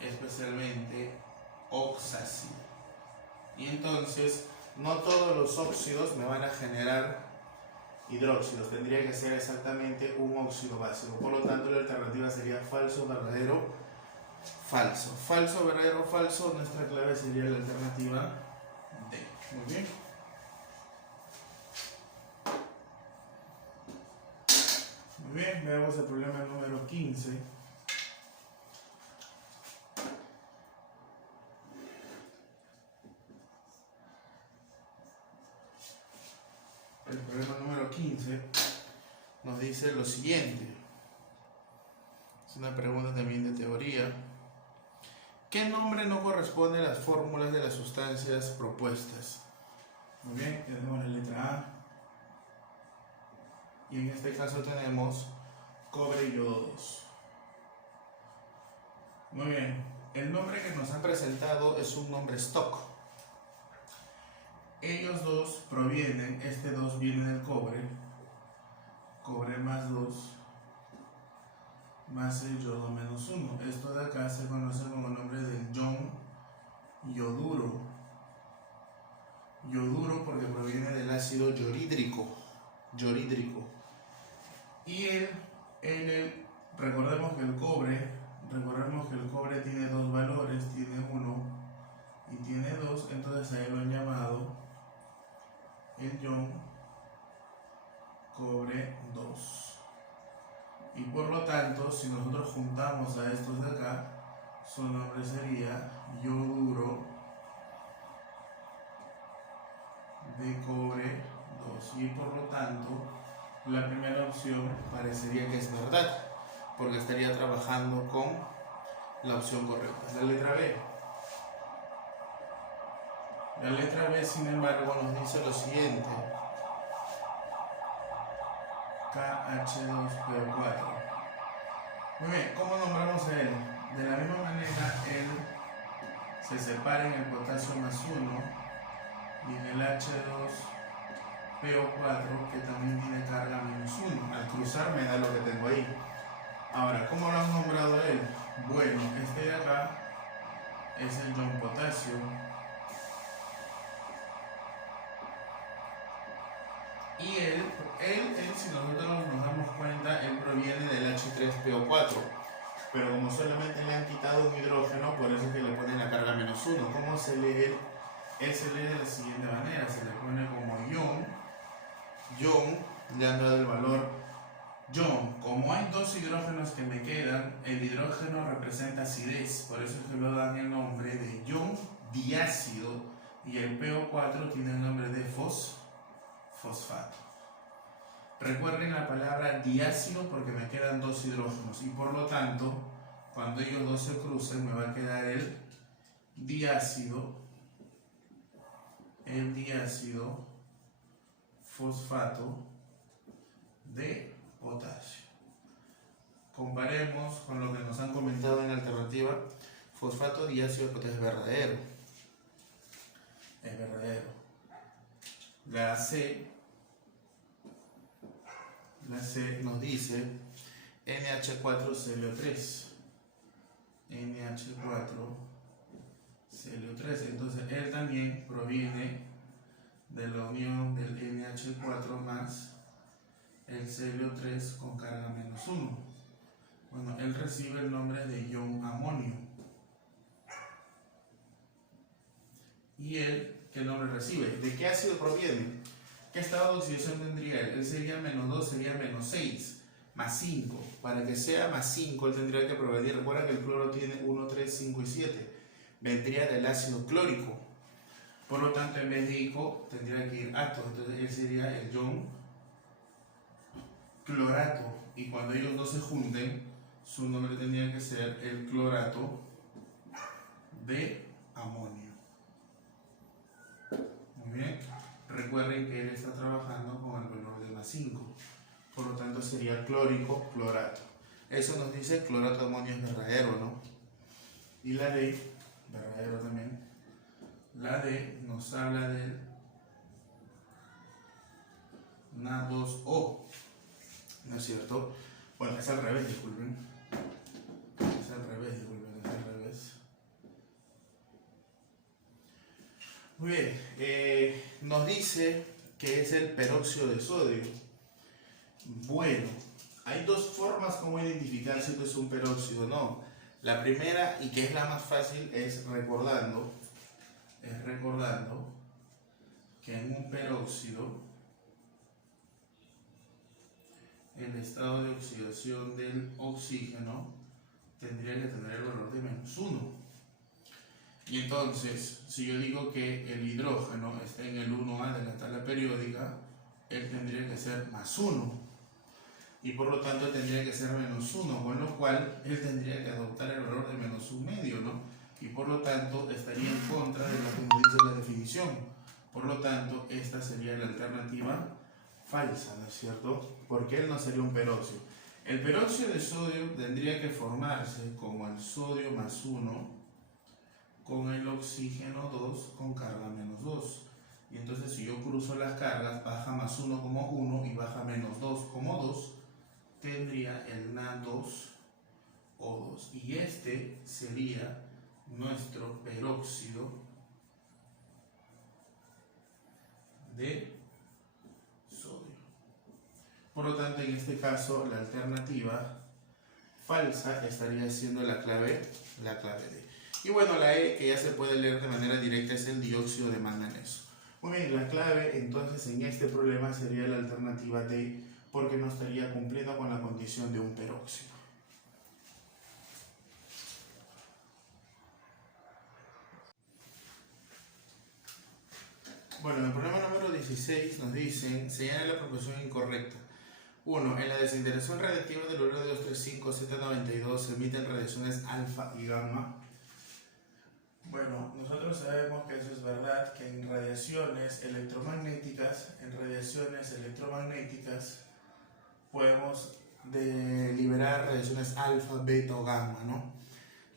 especialmente oxácido. Y entonces no todos los óxidos me van a generar hidróxidos, tendría que ser exactamente un óxido básico. Por lo tanto, la alternativa sería falso, verdadero, falso. Falso, verdadero, falso. Nuestra clave sería la alternativa D. Muy bien. Muy bien, veamos el problema número 15. El problema número 15 nos dice lo siguiente. Es una pregunta también de teoría. ¿Qué nombre no corresponde a las fórmulas de las sustancias propuestas? Muy bien, tenemos la letra A. Y en este caso tenemos cobre y yodo 2. Muy bien, el nombre que nos han presentado es un nombre stock. Ellos dos provienen, este 2 viene del cobre más 2, más el yodo menos 1. Esto de acá se conoce como el nombre del ion yoduro. Yoduro porque proviene del ácido yorhídrico. Y recordemos que el cobre tiene dos valores, tiene 1 y tiene 2, entonces a él lo han llamado el ion cobre 2. Y por lo tanto, si nosotros juntamos a estos de acá, su nombre sería yoduro de cobre 2. Y por lo tanto, la primera opción parecería que es verdad, porque estaría trabajando con la opción correcta. La letra B. La letra B, sin embargo, nos dice lo siguiente. KH2PO4. Muy bien, ¿cómo nombramos a él? De la misma manera, él se separa en el potasio más 1 y en el H2PO4, que también tiene carga menos 1. Al cruzar me da lo que tengo ahí. Ahora, ¿cómo lo han nombrado a él? Bueno, este de acá es el ion potasio. Y él, si nosotros nos damos cuenta, él proviene del H3PO4. Pero como solamente le han quitado un hidrógeno, por eso es que le ponen la carga menos 1. ¿Cómo se lee él? Él se lee de la siguiente manera. Se le pone como ion, le han dado el valor ion. Como hay dos hidrógenos que me quedan, el hidrógeno representa acidez. Por eso es que lo dan el nombre de ion diácido. Y el PO4 tiene el nombre de fosfato. Recuerden la palabra diácido porque me quedan dos hidrógenos y por lo tanto, cuando ellos dos se crucen, me va a quedar el diácido fosfato de potasio. Comparemos con lo que nos han comentado en la alternativa. Fosfato diácido de potasio es verdadero. Es verdadero. La C nos dice NH4ClO3. NH4ClO3. Entonces él también proviene de la unión del NH4 más el ClO3 con carga menos 1. Bueno, él recibe el nombre de ion amonio. ¿Y él qué nombre recibe? ¿De qué ácido proviene? ¿Qué estado de oxidación tendría él? Él sería menos 2, sería menos 6. más 5. Para que sea más 5, él tendría que provenir. Recuerda que el cloro tiene 1, 3, 5 y 7. Vendría del ácido clórico. Por lo tanto, en vez de ico, tendría que ir ato. Entonces, él sería el ion clorato. Y cuando ellos dos se junten, su nombre tendría que ser el clorato de amonio. Muy bien. Recuerden que él está trabajando con el valor de más 5. Por lo tanto, sería clórico clorato. Eso nos dice clorato de amonio es verdadero, ¿no? Y la D, verdadero también. La D nos habla del Na2O. ¿No es cierto? Bueno, es al revés, disculpen. Es al revés. Muy bien, nos dice que es el peróxido de sodio. Bueno, hay dos formas como identificar si esto es un peróxido o no. La primera, y que es la más fácil, es recordando que en un peróxido el estado de oxidación del oxígeno tendría que tener el valor de -1. Y entonces, si yo digo que el hidrógeno está en el 1A de la tabla periódica, él tendría que ser +1. Y por lo tanto tendría que ser -1, con lo cual él tendría que adoptar el valor de -1,5, ¿no? Y por lo tanto estaría en contra de lo que nos dice la definición. Por lo tanto, esta sería la alternativa falsa, ¿no es cierto? Porque él no sería un peróxido. El peróxido de sodio tendría que formarse como el sodio +1 con el oxígeno 2 con carga -2. Y entonces si yo cruzo las cargas, baja +1 como 1 y baja -2 como 2, tendría el Na2O2. Y este sería nuestro peróxido de sodio. Por lo tanto, en este caso, la alternativa falsa estaría siendo la clave D. Y bueno, la E, que ya se puede leer de manera directa, es el dióxido de manganeso. Muy bien, la clave entonces en este problema sería la alternativa D, porque no estaría cumpliendo con la condición de un peróxido. Bueno, en el problema número 16 nos dicen, señala la proporción incorrecta. 1. En la desintegración radiactiva del uranio 235 Z92 se emiten radiaciones alfa y gamma. Bueno, nosotros sabemos que eso es verdad, que en radiaciones electromagnéticas podemos liberar radiaciones alfa, beta o gamma, ¿no?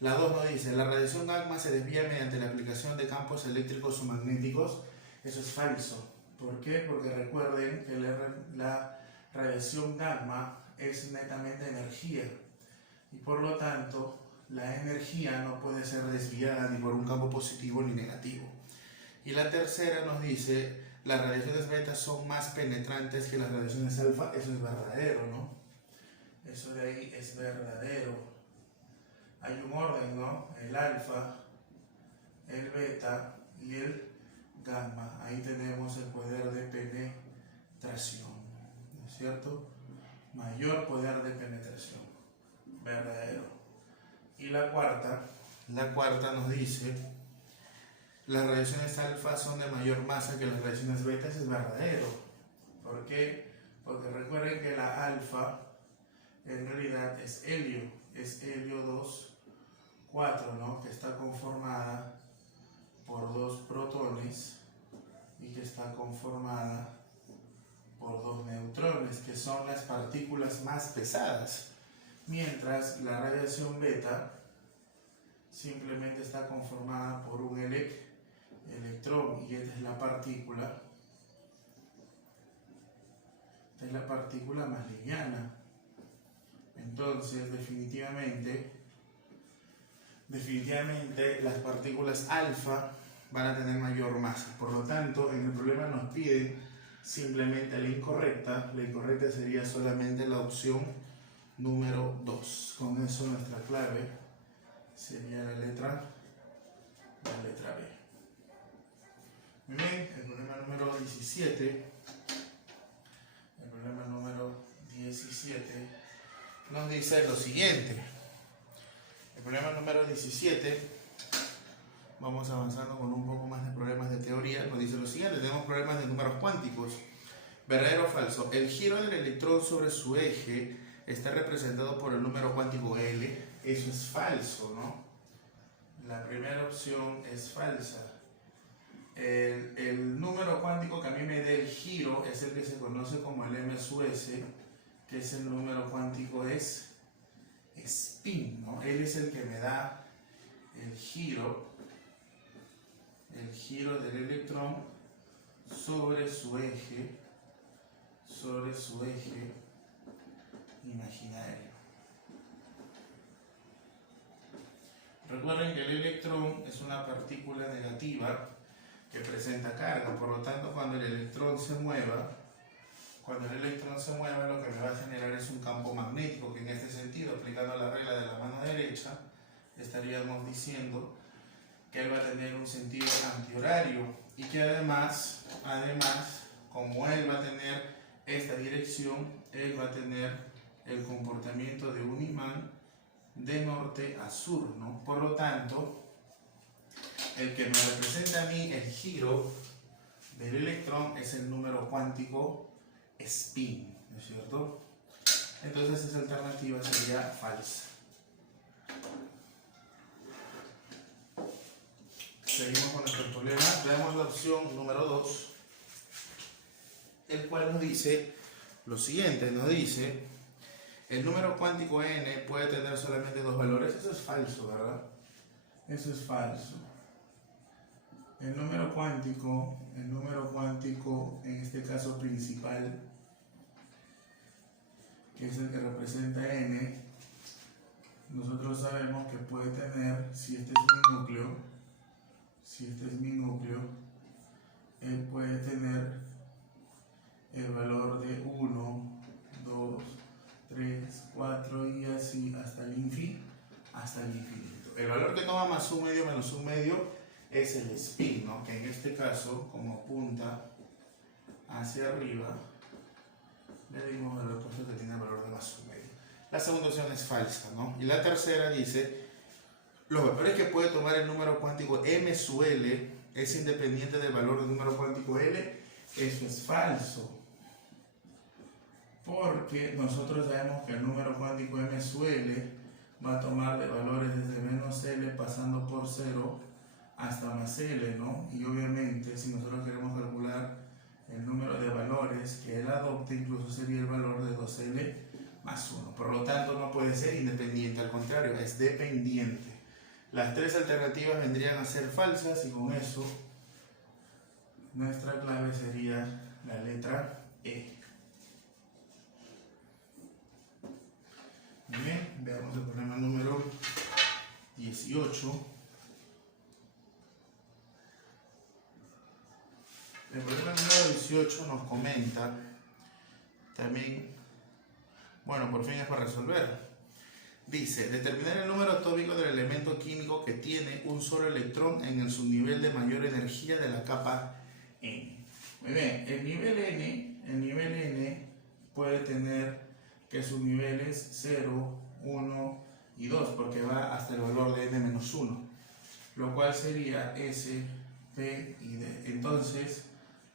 La 2 nos dice, la radiación gamma se desvía mediante la aplicación de campos eléctricos o magnéticos. Eso es falso. ¿Por qué? Porque recuerden que la radiación gamma es netamente energía y por lo tanto la energía no puede ser desviada ni por un campo positivo ni negativo. Y la tercera nos dice, las radiaciones beta son más penetrantes que las radiaciones alfa. Eso es verdadero, ¿no? Eso de ahí es verdadero. Hay un orden, ¿no? El alfa, el beta y el gamma. Ahí tenemos el poder de penetración, ¿no es cierto? Mayor poder de penetración. Verdadero. Y la cuarta nos dice, las radiaciones alfa son de mayor masa que las radiaciones beta. Eso es verdadero. ¿Por qué? Porque recuerden que la alfa en realidad es helio 2, 4, ¿no? Que está conformada por 2 protones y que está conformada por 2 neutrones, que son las partículas más pesadas. Mientras la radiación beta simplemente está conformada por un electrón y esta es la partícula más liviana. Entonces definitivamente las partículas alfa van a tener mayor masa. Por lo tanto, en el problema nos piden simplemente la incorrecta. La incorrecta sería solamente la opción número 2. Con eso nuestra clave sería la letra B. Muy bien, el problema número 17 nos dice lo siguiente. El problema número 17, vamos avanzando con un poco más de problemas de teoría, nos dice lo siguiente. Tenemos problemas de números cuánticos. ¿Verdadero o falso? El giro del electrón sobre su eje está representado por el número cuántico L. Eso es falso, ¿no? La primera opción es falsa. El número cuántico que a mí me dé el giro es el que se conoce como el m sub s, que es el número cuántico es spin, ¿no? Él es el que me da el giro del electrón sobre su eje imaginario. Recuerden que el electrón es una partícula negativa que presenta carga, por lo tanto cuando el electrón se mueva, lo que me va a generar es un campo magnético, que en este sentido, aplicando la regla de la mano derecha, estaríamos diciendo que él va a tener un sentido antihorario y que además, como él va a tener esta dirección, él va a tener el comportamiento de un imán de norte a sur, ¿no? Por lo tanto, el que me representa a mí el giro del electrón es el número cuántico spin, ¿no es cierto? Entonces esa alternativa sería falsa. Seguimos con nuestro problema. Veamos la opción número 2, el cual nos dice lo siguiente. Nos dice, el número cuántico n puede tener solamente dos valores. Eso es falso, ¿verdad? Eso es falso. El número cuántico, en este caso principal, que es el que representa n, nosotros sabemos que puede tener, si este es mi núcleo, él puede tener el valor de 1, 2, 3, 4 y así hasta el infinito. El valor que toma más un medio menos un medio es el spin, ¿no? Que en este caso, como apunta hacia arriba, le dimos el opuesto que tiene el valor de más un medio. La segunda opción es falsa, ¿no? Y la tercera dice, los valores que puede tomar el número cuántico m sub l es independiente del valor del número cuántico l. Eso es falso, porque nosotros sabemos que el número cuántico m sub l va a tomar de valores desde menos l pasando por 0 hasta más l, ¿no? Y obviamente si nosotros queremos calcular el número de valores que él adopte, incluso sería el valor de 2l más 1. Por lo tanto no puede ser independiente, al contrario, es dependiente. Las tres alternativas vendrían a ser falsas y con eso nuestra clave sería la letra E. Bien, veamos el problema número 18. El problema número 18 nos comenta también, bueno, por fin es para resolver. Dice, determinar el número atómico del elemento químico que tiene un solo electrón en el subnivel de mayor energía de la capa N. Muy bien, el nivel N puede tener que subniveles 0, 1 y 2, porque va hasta el valor de n-1, lo cual sería S, P y D. Entonces,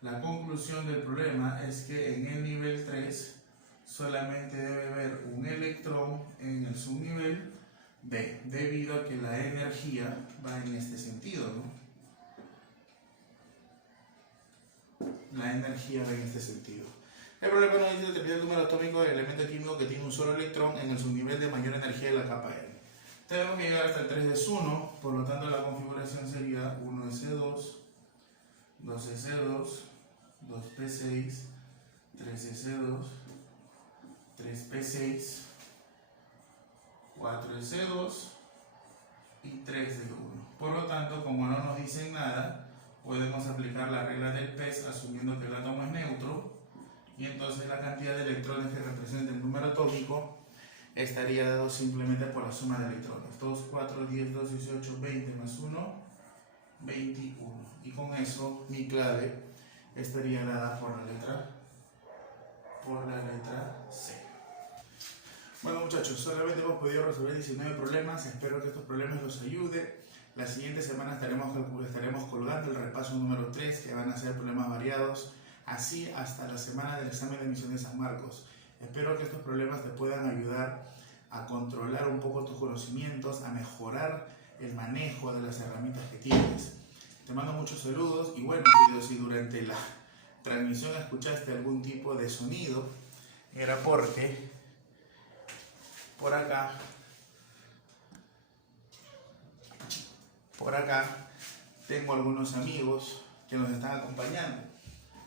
la conclusión del problema es que en el nivel 3 solamente debe haber un electrón en el subnivel B, debido a que la energía va en este sentido, ¿no? La energía va en este sentido. El problema nos dice determinar el número atómico del elemento químico que tiene un solo electrón en el subnivel de mayor energía de la capa N. Tenemos que llegar hasta el 3s1, por lo tanto la configuración sería 1s2, 2s2, 2p6, 3s2, 3p6, 4s2 y 3d1. Por lo tanto, como no nos dicen nada, podemos aplicar la regla del PES asumiendo que el átomo es neutro, y entonces la cantidad de electrones que representa el número atómico estaría dado simplemente por la suma de electrones. 2, 4, 10, 2, 18, 20 más 1, 21. Y con eso mi clave estaría dada por la letra C. Bueno muchachos, solamente hemos podido resolver 19 problemas, espero que estos problemas los ayude. La siguiente semana estaremos colgando el repaso número 3, que van a ser problemas variados, así hasta la semana del examen de admisión de San Marcos. Espero que estos problemas te puedan ayudar a controlar un poco tus conocimientos, a mejorar el manejo de las herramientas que tienes. Te mando muchos saludos y bueno, si durante la transmisión escuchaste algún tipo de sonido, era porque por acá tengo algunos amigos que nos están acompañando.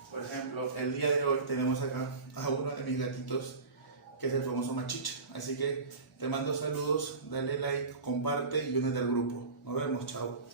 Por ejemplo, el día de hoy tenemos acá a uno de mis gatitos, que es el famoso Machicha. Así que te mando saludos, dale like, comparte y únete al grupo. Nos vemos, chao.